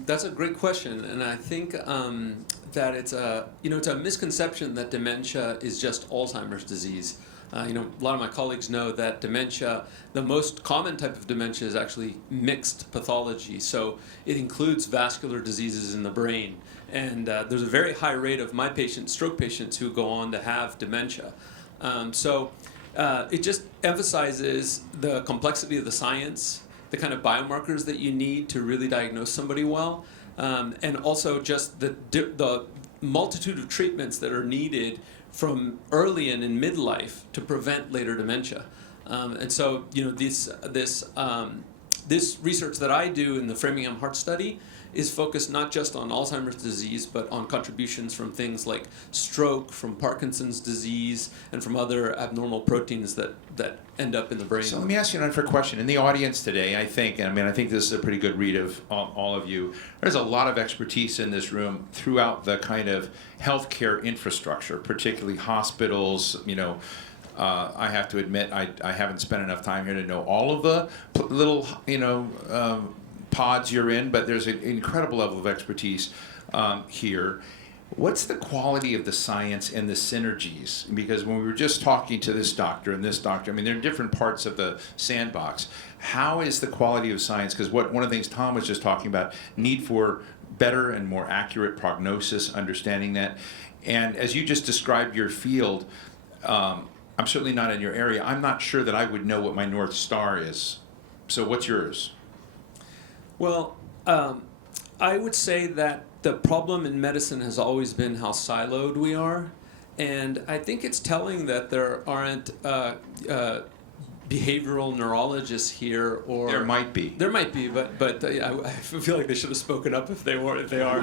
That's a great question, and I think that it's a misconception that dementia is just Alzheimer's disease. A lot of my colleagues know that dementia, the most common type of dementia is actually mixed pathology, so it includes vascular diseases in the brain, and there's a very high rate of my stroke patients who go on to have dementia. It just emphasizes the complexity of the science, the kind of biomarkers that you need to really diagnose somebody well, and also just the multitude of treatments that are needed from early and in midlife to prevent later dementia. This research that I do in the Framingham Heart Study is focused not just on Alzheimer's disease, but on contributions from things like stroke, from Parkinson's disease, and from other abnormal proteins that end up in the brain. So let me ask you an unfair question. In the audience today, I think this is a pretty good read of all of you. There's a lot of expertise in this room throughout the kind of healthcare infrastructure, particularly hospitals, I have to admit, I haven't spent enough time here to know all of the little, pods you're in, but there's an incredible level of expertise here. What's the quality of the science and the synergies? Because when we were just talking to this doctor and this doctor, they're different parts of the sandbox. How is the quality of science? Because one of the things Tom was just talking about, need for better and more accurate prognosis, understanding that. And as you just described your field, I'm certainly not in your area. I'm not sure that I would know what my North Star is. So what's yours? Well, I would say that the problem in medicine has always been how siloed we are. And I think it's telling that there aren't behavioral neurologists here, or There might be. There might be, but I feel like they should have spoken up if they are,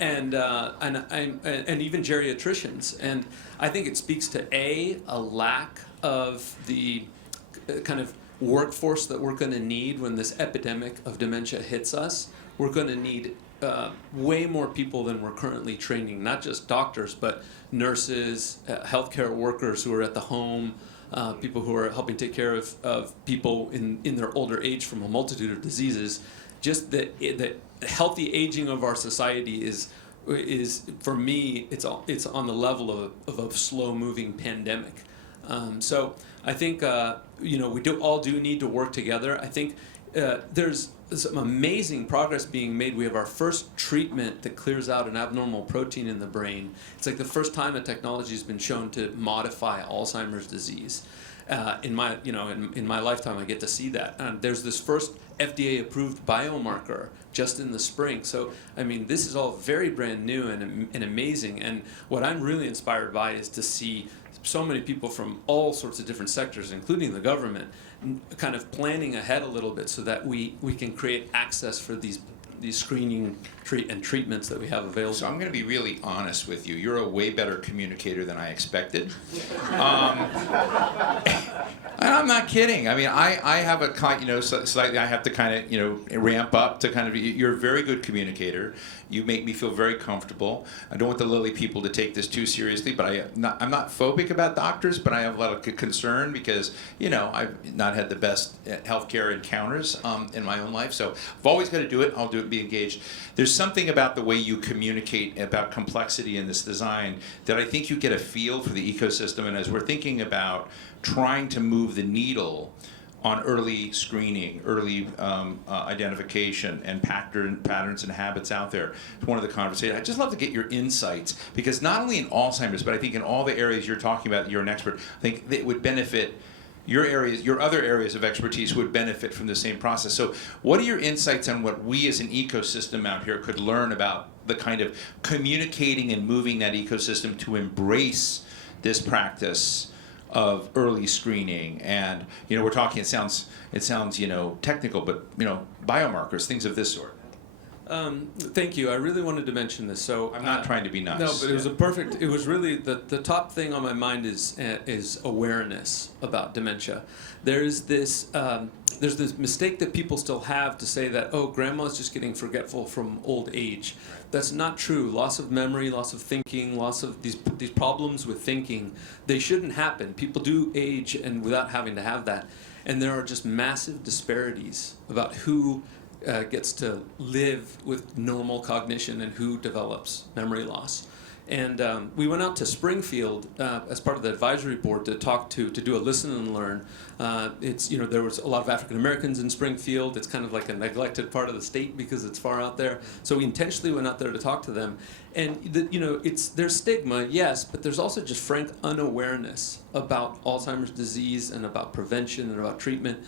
and even geriatricians. And I think it speaks to a lack of the kind of workforce that we're going to need when this epidemic of dementia hits us. We're going to need way more people than we're currently training, not just doctors, but nurses, healthcare workers who are at the home, people who are helping take care of people in their older age from a multitude of diseases. just the healthy aging of our society is for me, it's on the level of a slow-moving pandemic. So I think we all need to work together. I think there's some amazing progress being made. We have our first treatment that clears out an abnormal protein in the brain. It's like the first time a technology has been shown to modify Alzheimer's disease. In my lifetime, I get to see that. And there's this first FDA-approved biomarker just in the spring. So, I mean, this is all very brand new and amazing. And what I'm really inspired by is to see so many people from all sorts of different sectors, including the government, kind of planning ahead a little bit so that we can create access for these screening treatments that we have available. So I'm going to be really honest with you. You're a way better communicator than I expected. And I'm not kidding. I mean, I have a slightly. I have to kind of ramp up to kind of. You're a very good communicator. You make me feel very comfortable. I don't want the Lilly people to take this too seriously, but I'm not phobic about doctors, but I have a lot of concern because I've not had the best healthcare encounters in my own life. So I've always got to do it. I'll do it. Be engaged. There's something about the way you communicate about complexity in this design that I think you get a feel for the ecosystem. And as we're thinking about trying to move the needle on early screening, early identification, and patterns and habits out there, it's one of the conversations. I'd just love to get your insights, because not only in Alzheimer's, but I think in all the areas you're talking about, you're an expert, I think it would benefit your other areas of expertise would benefit from the same process. So what are your insights on what we as an ecosystem out here could learn about the kind of communicating and moving that ecosystem to embrace this practice of early screening? And we're talking, it sounds technical, but biomarkers, things of this sort. Thank you. I really wanted to mention this. So I'm not trying to be nice. No, but it was really the top thing on my mind is awareness about dementia. There's this mistake that people still have to say that, oh, grandma's just getting forgetful from old age. That's not true. Loss of memory, loss of thinking, loss of these problems with thinking, they shouldn't happen. People do age and without having to have that. And there are just massive disparities about who gets to live with normal cognition and who develops memory loss. And we went out to Springfield as part of the advisory board to do a listen and learn. There was a lot of African Americans in Springfield. It's kind of like a neglected part of the state because it's far out there. So we intentionally went out there to talk to them. And there's stigma, yes, but there's also just frank unawareness about Alzheimer's disease and about prevention and about treatment.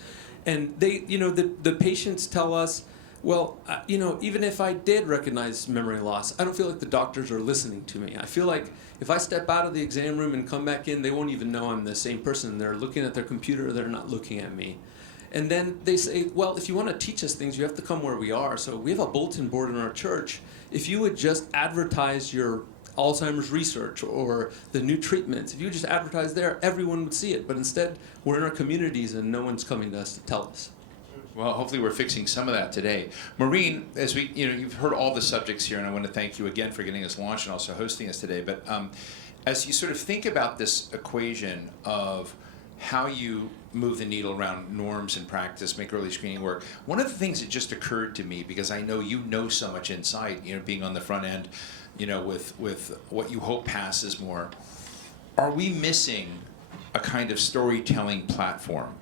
And they, the patients tell us, well, even if I did recognize memory loss, I don't feel like the doctors are listening to me. I feel like if I step out of the exam room and come back in, they won't even know I'm the same person. They're looking at their computer, they're not looking at me. And then they say, well, if you want to teach us things, you have to come where we are. So we have a bulletin board in our church. If you would just advertise your Alzheimer's research or the new treatments, if you just advertise there, everyone would see it. But instead, we're in our communities and no one's coming to us to tell us. Well, hopefully we're fixing some of that today. Maureen, as we, you've heard all the subjects here, and I want to thank you again for getting us launched and also hosting us today. But as you sort of think about this equation of how you move the needle around norms and practice, make early screening work, one of the things that just occurred to me, because I know you know so much insight, being on the front end, with what you hope passes more, are we missing a kind of storytelling platform?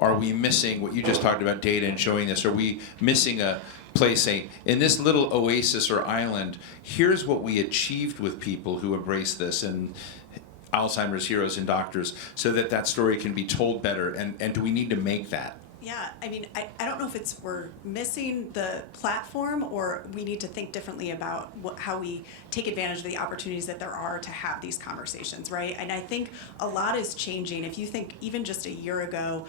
Are we missing what you just talked about, data and showing this? Are we missing a place saying, in this little oasis or island, here's what we achieved with people who embrace this, and Alzheimer's heroes and doctors, so that story can be told better? And do we need to make that? Yeah, I mean, I don't know if we're missing the platform, or we need to think differently about how we take advantage of the opportunities that there are to have these conversations, right? And I think a lot is changing. If you think even just a year ago,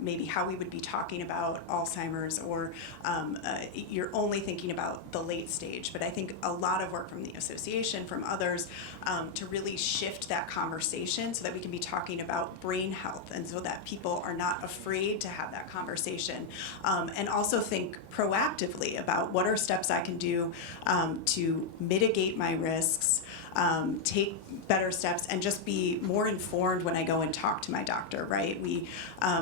maybe how we would be talking about Alzheimer's, or you're only thinking about the late stage. But I think a lot of work from the association, from others, to really shift that conversation so that we can be talking about brain health, and so that people are not afraid to have that conversation, and also think proactively about what are steps I can do to mitigate my risks, take better steps, and just be more informed when I go and talk to my doctor, right? We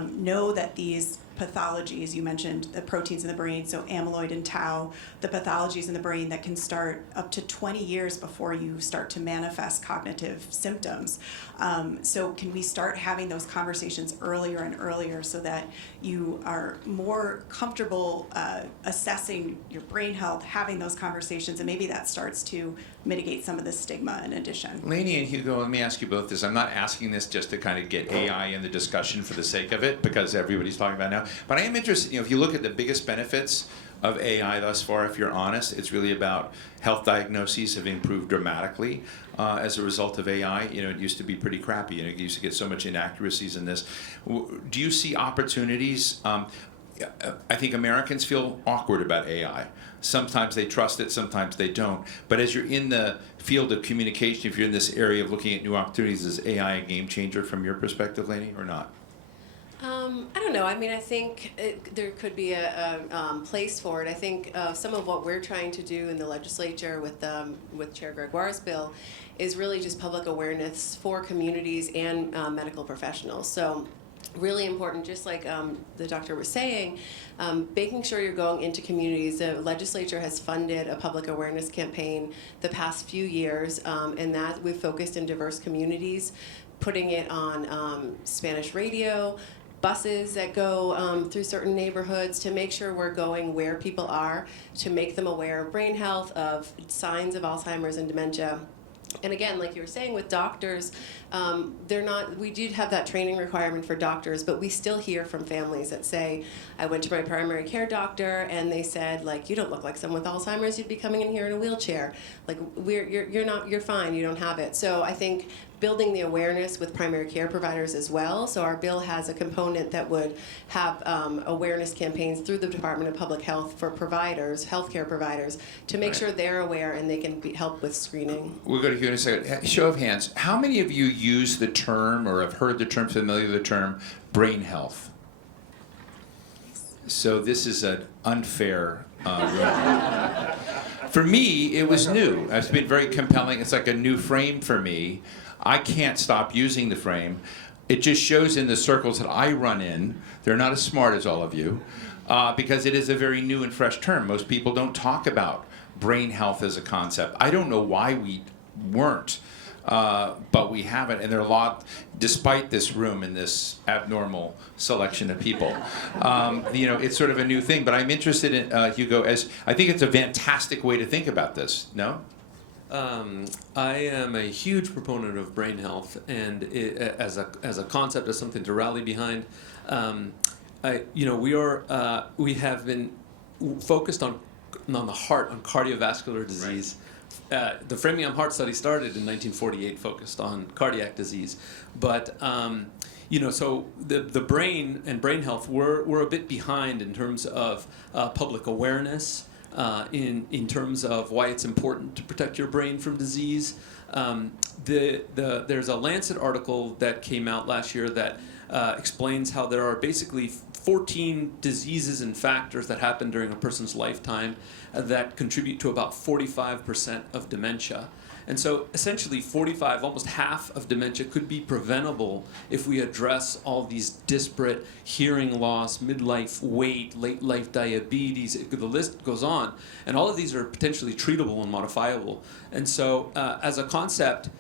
know that these pathologies. You mentioned the proteins in the brain, so amyloid and tau, the pathologies in the brain that can start up to 20 years before you start to manifest cognitive symptoms. So can we start having those conversations earlier and earlier so that you are more comfortable assessing your brain health, having those conversations, and maybe that starts to mitigate some of the stigma in addition. Lainey and Hugo, let me ask you both this. I'm not asking this just to kind of get AI in the discussion for the sake of it, because everybody's talking about it now. But I am interested, if you look at the biggest benefits of AI thus far, if you're honest, it's really about health diagnoses have improved dramatically as a result of AI. It used to be pretty crappy. You used to get so much inaccuracies in this. Do you see opportunities? I think Americans feel awkward about AI. Sometimes they trust it, sometimes they don't. But as you're in the field of communication, if you're in this area of looking at new opportunities, is AI a game changer from your perspective, Lainey, or not? I don't know. I mean, I think there could be a place for it. I think some of what we're trying to do in the legislature with Chair Gregoire's bill is really just public awareness for communities and medical professionals. So really important, just like the doctor was saying, making sure you're going into communities. The legislature has funded a public awareness campaign the past few years, and that we've focused in diverse communities, putting it on Spanish radio, buses that go through certain neighborhoods to make sure we're going where people are, to make them aware of brain health, of signs of Alzheimer's and dementia. And again, like you were saying with doctors, we did have that training requirement for doctors, but we still hear from families that say, I went to my primary care doctor and they said, like, you don't look like someone with Alzheimer's, you'd be coming in here in a wheelchair. Like, you're fine, you don't have it. So I think building the awareness with primary care providers as well. So our bill has a component that would have awareness campaigns through the Department of Public Health for providers, healthcare providers, to make sure they're aware and they can help with screening. We'll go to you in a second. Show of hands. How many of you use the term or have heard the term, familiar with the term, brain health? So this is an unfair room. For me, it was new. It's been very compelling. It's like a new frame for me. I can't stop using the frame. It just shows in the circles that I run in, they're not as smart as all of you, because it is a very new and fresh term. Most people don't talk about brain health as a concept. I don't know why we weren't, but we haven't, and there are a lot, despite this room and this abnormal selection of people. It's sort of a new thing, but I'm interested in, Hugo, as I think it's a fantastic way to think about this, no? I am a huge proponent of brain health, and as a concept, as something to rally behind. We have been focused on the heart, on cardiovascular disease. Right. The Framingham Heart Study started in 1948, focused on cardiac disease, but so the brain and brain health we're a bit behind in terms of public awareness. In terms of why it's important to protect your brain from disease. There's a Lancet article that came out last year that explains how there are basically 14 diseases and factors that happen during a person's lifetime that contribute to about 45% of dementia. And so essentially almost half of dementia could be preventable if we address all these disparate hearing loss, midlife weight, late life diabetes, the list goes on. And all of these are potentially treatable and modifiable. And so as a concept,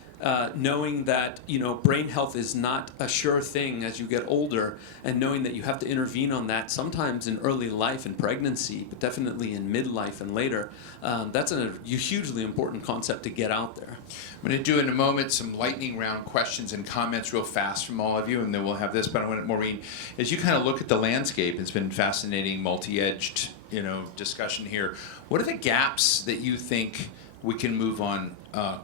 knowing that brain health is not a sure thing as you get older, and knowing that you have to intervene on that sometimes in early life and pregnancy, but definitely in midlife and later, that's a hugely important concept to get out there. I'm going to do in a moment some lightning round questions and comments real fast from all of you, and then we'll have this. But I want to, Maureen, as you kind of look at the landscape, it's been fascinating, multi-edged, discussion here. What are the gaps that you think we can move on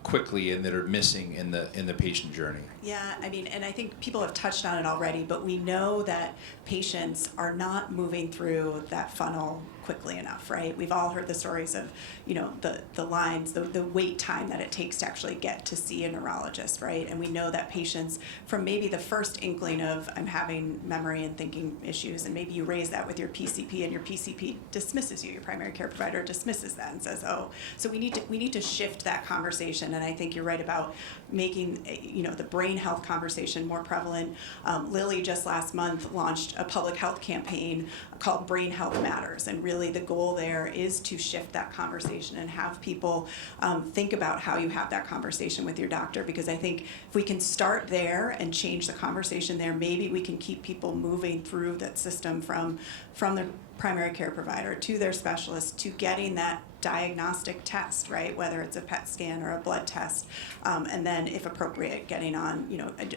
quickly and that are missing in the patient journey? Yeah, and I think people have touched on it already, but we know that patients are not moving through that funnel quickly enough, right? We've all heard the stories of, the lines, the wait time that it takes to actually get to see a neurologist, right? And we know that patients, from maybe the first inkling of, I'm having memory and thinking issues, and maybe you raise that with your PCP, and your PCP dismisses you, your primary care provider dismisses that and says, oh, so we need to shift that conversation. And I think you're right about making, the brain brain health conversation more prevalent. Lilly just last month launched a public health campaign called Brain Health Matters, and really the goal there is to shift that conversation and have people think about how you have that conversation with your doctor, because I think if we can start there and change the conversation there, maybe we can keep people moving through that system from their primary care provider to their specialist to getting that diagnostic test, right? Whether it's a PET scan or a blood test, and then if appropriate, getting on,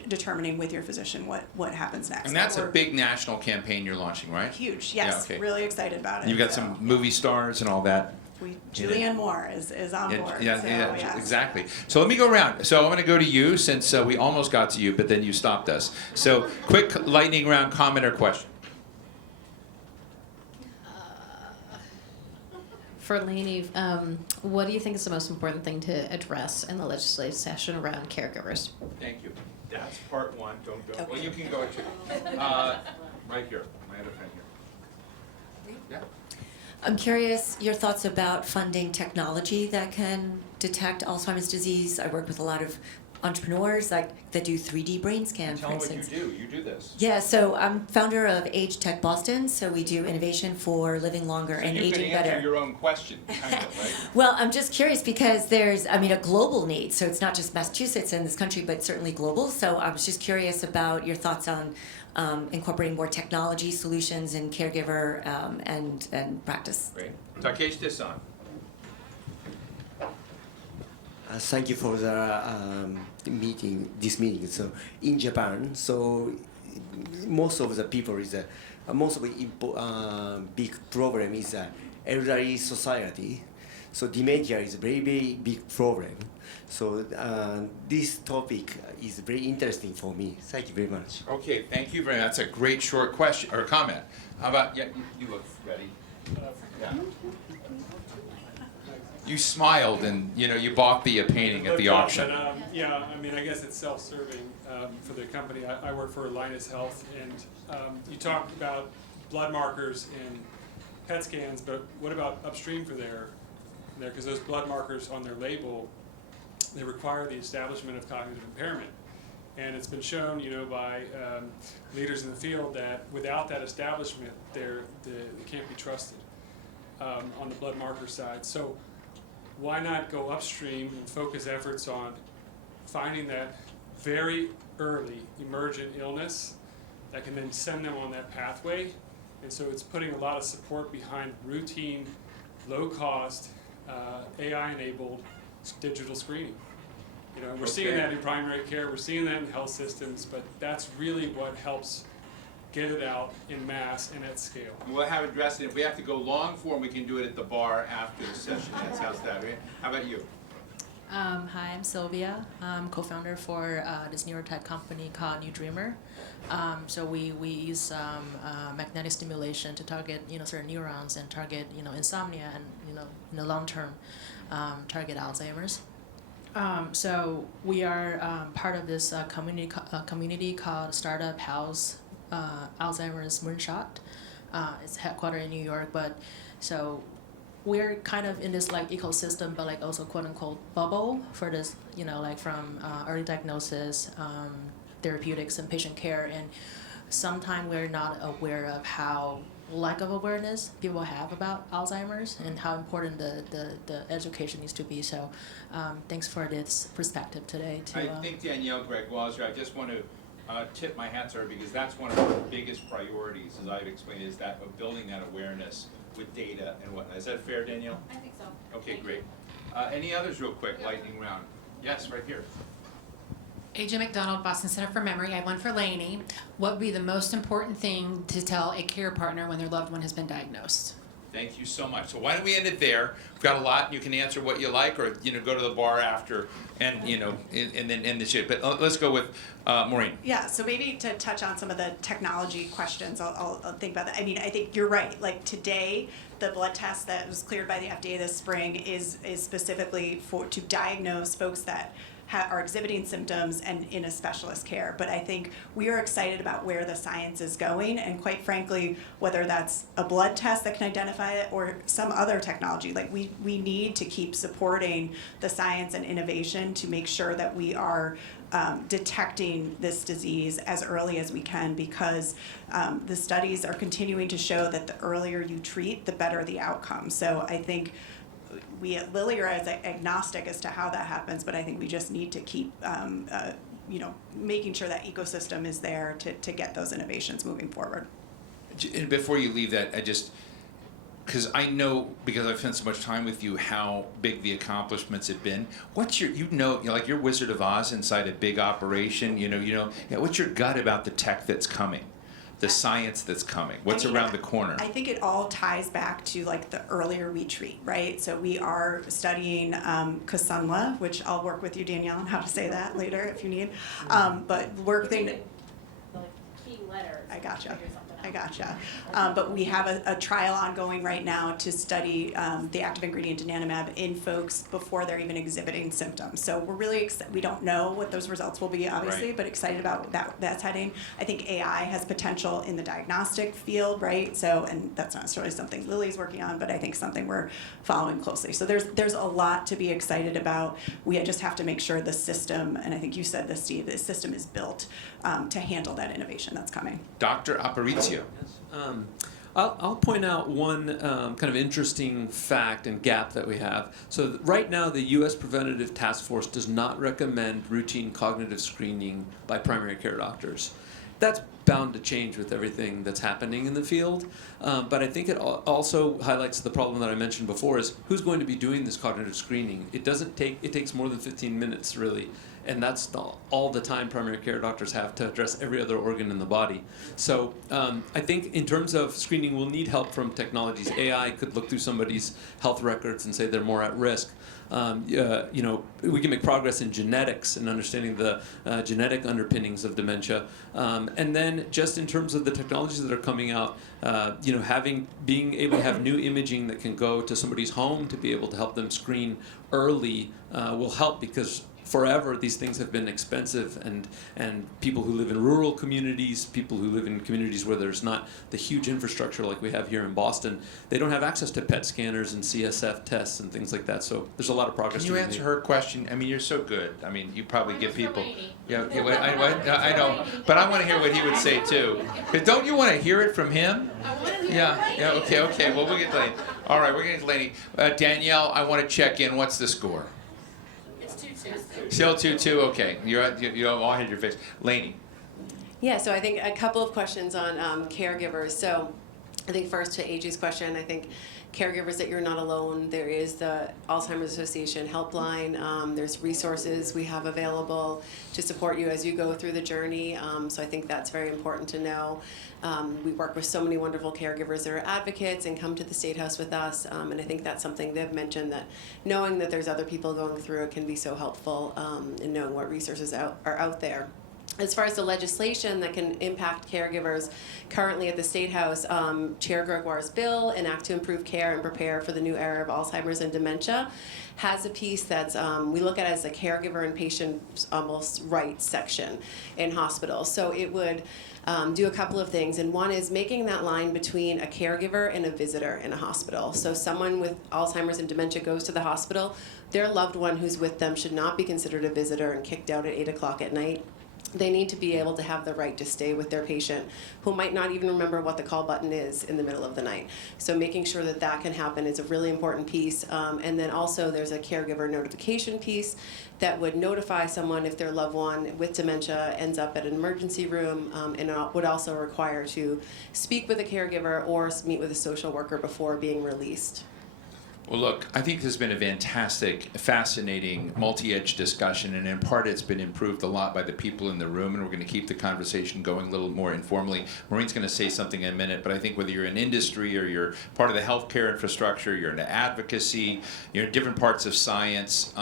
determining with your physician what happens next. And that's a big national campaign you're launching, right? Huge, yes. Yeah, okay. Really excited about it. You've got some movie stars and all that. Julianne Moore is on board. Yeah, so, yeah, exactly. So let me go around. So I'm going to go to you since we almost got to you, but then you stopped us. So quick lightning round comment or question. For Lainey, what do you think is the most important thing to address in the legislative session around caregivers? Thank you. That's part one. Don't go. Okay. Well, you can go too. Right here. My other friend here. Yeah. I'm curious your thoughts about funding technology that can detect Alzheimer's disease. I work with a lot of entrepreneurs that do 3D brain scan, Tell for me what instance. you do. You do this. Yeah, so I'm founder of Age Tech Boston, so we do innovation for living longer and you aging can answer better. your own question, kind of, right? Well, I'm just curious because there's, a global need. So it's not just Massachusetts and this country, but certainly global. So I was just curious about your thoughts on incorporating more technology solutions in caregiver and practice. Great. Takesh Desan. Thank you for the this meeting. So in Japan, so most of the people is most of the big problem is elderly society. So dementia is a very, very big problem. So this topic is very interesting for me. Thank you very much. Okay, thank you very much. That's a great short question or comment. How about, yeah, you look ready. Yeah. You smiled and, you bought the painting at the auction. I guess it's self-serving for the company. I work for Linus Health, and you talked about blood markers and PET scans, but what about upstream for there? Because those blood markers on their label, they require the establishment of cognitive impairment. And it's been shown, by leaders in the field that without that establishment, they can't be trusted on the blood marker side. So why not go upstream and focus efforts on finding that very early emergent illness that can then send them on that pathway? And so it's putting a lot of support behind routine, low-cost, AI-enabled digital screening. We're seeing that in primary care, we're seeing that in health systems, but that's really what helps get it out in mass and at scale. We'll have it addressed, and if we have to go long form, we can do it at the bar after the session. How's that? How about you? Hi, I'm Sylvia. I'm co-founder for this neurotech company called New Dreamer. So we use magnetic stimulation to target certain neurons and target insomnia and in the long term target Alzheimer's. So we are part of this community called Startup House Alzheimer's Moonshot. It's headquartered in New York, but so we're kind of in this ecosystem, but also quote unquote bubble for this, from early diagnosis, therapeutics, and patient care. And sometimes we're not aware of how lack of awareness people have about Alzheimer's and how important the education needs to be. So thanks for this perspective today. I think Danielle Gregoire, I just want to tip my hat to her because that's one of our biggest priorities, as I've explained, is that of building that awareness with data and whatnot. Is that fair, Danielle? I think so. Okay, great. Any others real quick, lightning round? Yes, right here. AJ McDonald, Boston Center for Memory. I have one for Lainey. What would be the most important thing to tell a care partner when their loved one has been diagnosed? Thank you so much. So why don't we end it there? We've got a lot. You can answer what you like, or go to the bar after, and and then end the shit. But let's go with Maureen. Yeah. So maybe to touch on some of the technology questions, I'll think about that. I mean, I think you're right. Like today, the blood test that was cleared by the FDA this spring is specifically to diagnose folks that are exhibiting symptoms and in a specialist care. But I think we are excited about where the science is going, and quite frankly, whether that's a blood test that can identify it or some other technology, like we need to keep supporting the science and innovation to make sure that we are detecting this disease as early as we can, because the studies are continuing to show that the earlier you treat, the better the outcome. So I think we at Lilly are as agnostic as to how that happens, but I think we just need to keep making sure that ecosystem is there to get those innovations moving forward. And before you leave that, because I know, because I've spent so much time with you, how big the accomplishments have been. What's your, like you're Wizard of Oz inside a big operation, what's your gut about the tech that's coming? The science that's coming? What's around the corner? I think it all ties back to like the earlier we treat, right? So we are studying Kisunla, which I'll work with you, Danielle, on how to say that later if you need. But working. Key letters. I gotcha. But we have a trial ongoing right now to study the active ingredient donanemab in folks before they're even exhibiting symptoms. So we're really we don't know what those results will be, obviously, right, but excited about that's heading. I think AI has potential in the diagnostic field, right? So, and that's not necessarily something Lilly's working on, but I think something we're following closely. So there's a lot to be excited about. We just have to make sure the system, and I think you said this, Steve, the system is built to handle that innovation that's coming. Dr. Aparicio. I'll point out one kind of interesting fact and gap that we have. So right now, the U.S. Preventative Task Force does not recommend routine cognitive screening by primary care doctors. That's bound to change with everything that's happening in the field. But I think it also highlights the problem that I mentioned before, is who's going to be doing this cognitive screening? It takes more than 15 minutes, really. And that's all the time primary care doctors have to address every other organ in the body. So I think in terms of screening, we'll need help from technologies. AI could look through somebody's health records and say they're more at risk. We can make progress in genetics and understanding the genetic underpinnings of dementia. And then just in terms of the technologies that are coming out, being able to have new imaging that can go to somebody's home to be able to help them screen early will help, because forever these things have been expensive, and people who live in rural communities, people who live in communities where there's not the huge infrastructure like we have here in Boston, they don't have access to PET scanners and CSF tests and things like that. So there's a lot of progress. Can you answer her question? I mean, you're so good. I mean, you probably give people. I know, but I want to hear what he would say too. Because don't you want to hear it from him? Yeah. Okay. Well, we'll get Lainey. All right, we're getting to Lainey. Danielle, I want to check in. What's the score? Still 2-2, okay. You all had your face. Lainey. Yeah, so I think a couple of questions on caregivers. So I think first to AJ's question, I think caregivers, that you're not alone. There is the Alzheimer's Association helpline. There's resources we have available to support you as you go through the journey. So I think that's very important to know. We work with so many wonderful caregivers that are advocates and come to the State House with us. And I think that's something they've mentioned, that knowing that there's other people going through it can be so helpful in knowing what resources are out there. As far as the legislation that can impact caregivers, currently at the State House, Chair Gregoire's bill, An Act to Improve Care and Prepare for the New Era of Alzheimer's and Dementia, has a piece that's, we look at it as a caregiver and patient almost rights section in hospitals. So it would do a couple of things, and one is making that line between a caregiver and a visitor in a hospital. So someone with Alzheimer's and dementia goes to the hospital, their loved one who's with them should not be considered a visitor and kicked out at 8 o'clock at night. They need to be able to have the right to stay with their patient, who might not even remember what the call button is in the middle of the night. So making sure that that can happen is a really important piece. And then also there's a caregiver notification piece that would notify someone if their loved one with dementia ends up at an emergency room, and it would also require to speak with a caregiver or meet with a social worker before being released. Well, look, I think this has been a fantastic, fascinating, multi-edge discussion, and in part it's been improved a lot by the people in the room, and we're going to keep the conversation going a little more informally. Maureen's going to say something in a minute, but I think whether you're in industry or you're part of the healthcare infrastructure, you're into advocacy, you're in different parts of science,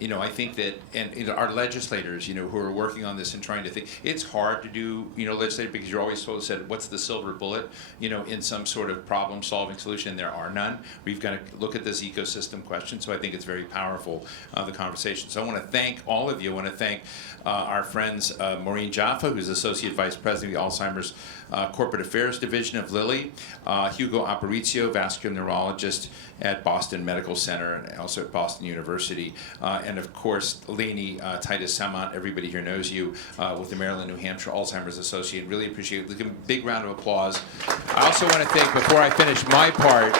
I think that, and our legislators, who are working on this and trying to think, it's hard to do, legislative because you're always supposed to say, what's the silver bullet, in some sort of problem-solving solution. There are none. We've got to look at this ecosystem question, so I think it's very powerful, the conversation. So I want to thank all of you. I want to thank our friends Maureen Japha, who's Associate Vice President of the Alzheimer's Corporate Affairs Division of Lilly, Hugo Aparicio, vascular neurologist at Boston Medical Center and also at Boston University, and of course Lainey, Titus, Samant, everybody here knows you, with the Maryland, New Hampshire Alzheimer's Association. Really appreciate it. Give a big round of applause. I also want to thank, before I finish my part,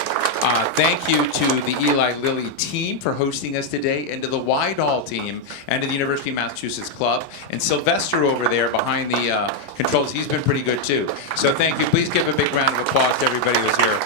thank you to the Eli Lilly team for hosting us today, and to the Widehall team, and to the University of Massachusetts Club, and Sylvester over there behind the controls. He's been pretty good too. So thank you. Please give a big round of applause to everybody who's here.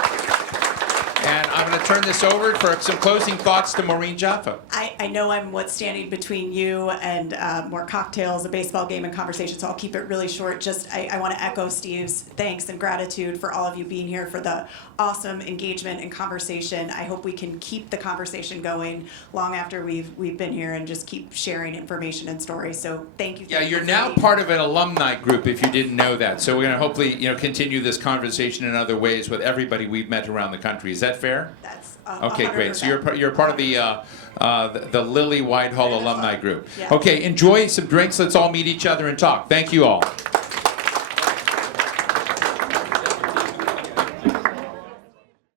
And I'm going to turn this over for some closing thoughts to Maureen Japha. I know I'm what's standing between you and more cocktails, a baseball game, and conversation, so I'll keep it really short. Just I want to echo Steve's thanks and gratitude for all of you being here, for the awesome engagement and conversation. I hope we can keep the conversation going long after we've been here, and just keep sharing information and stories. So thank you. Yeah, you're now part of an alumni group, if you didn't know that. So we're going to hopefully continue this conversation in other ways with everybody we've met around the country. Is that fair? That's okay, great. So you're part of the Lilly Widehall alumni group. Yeah. Okay, enjoy some drinks. Let's all meet each other and talk. Thank you all.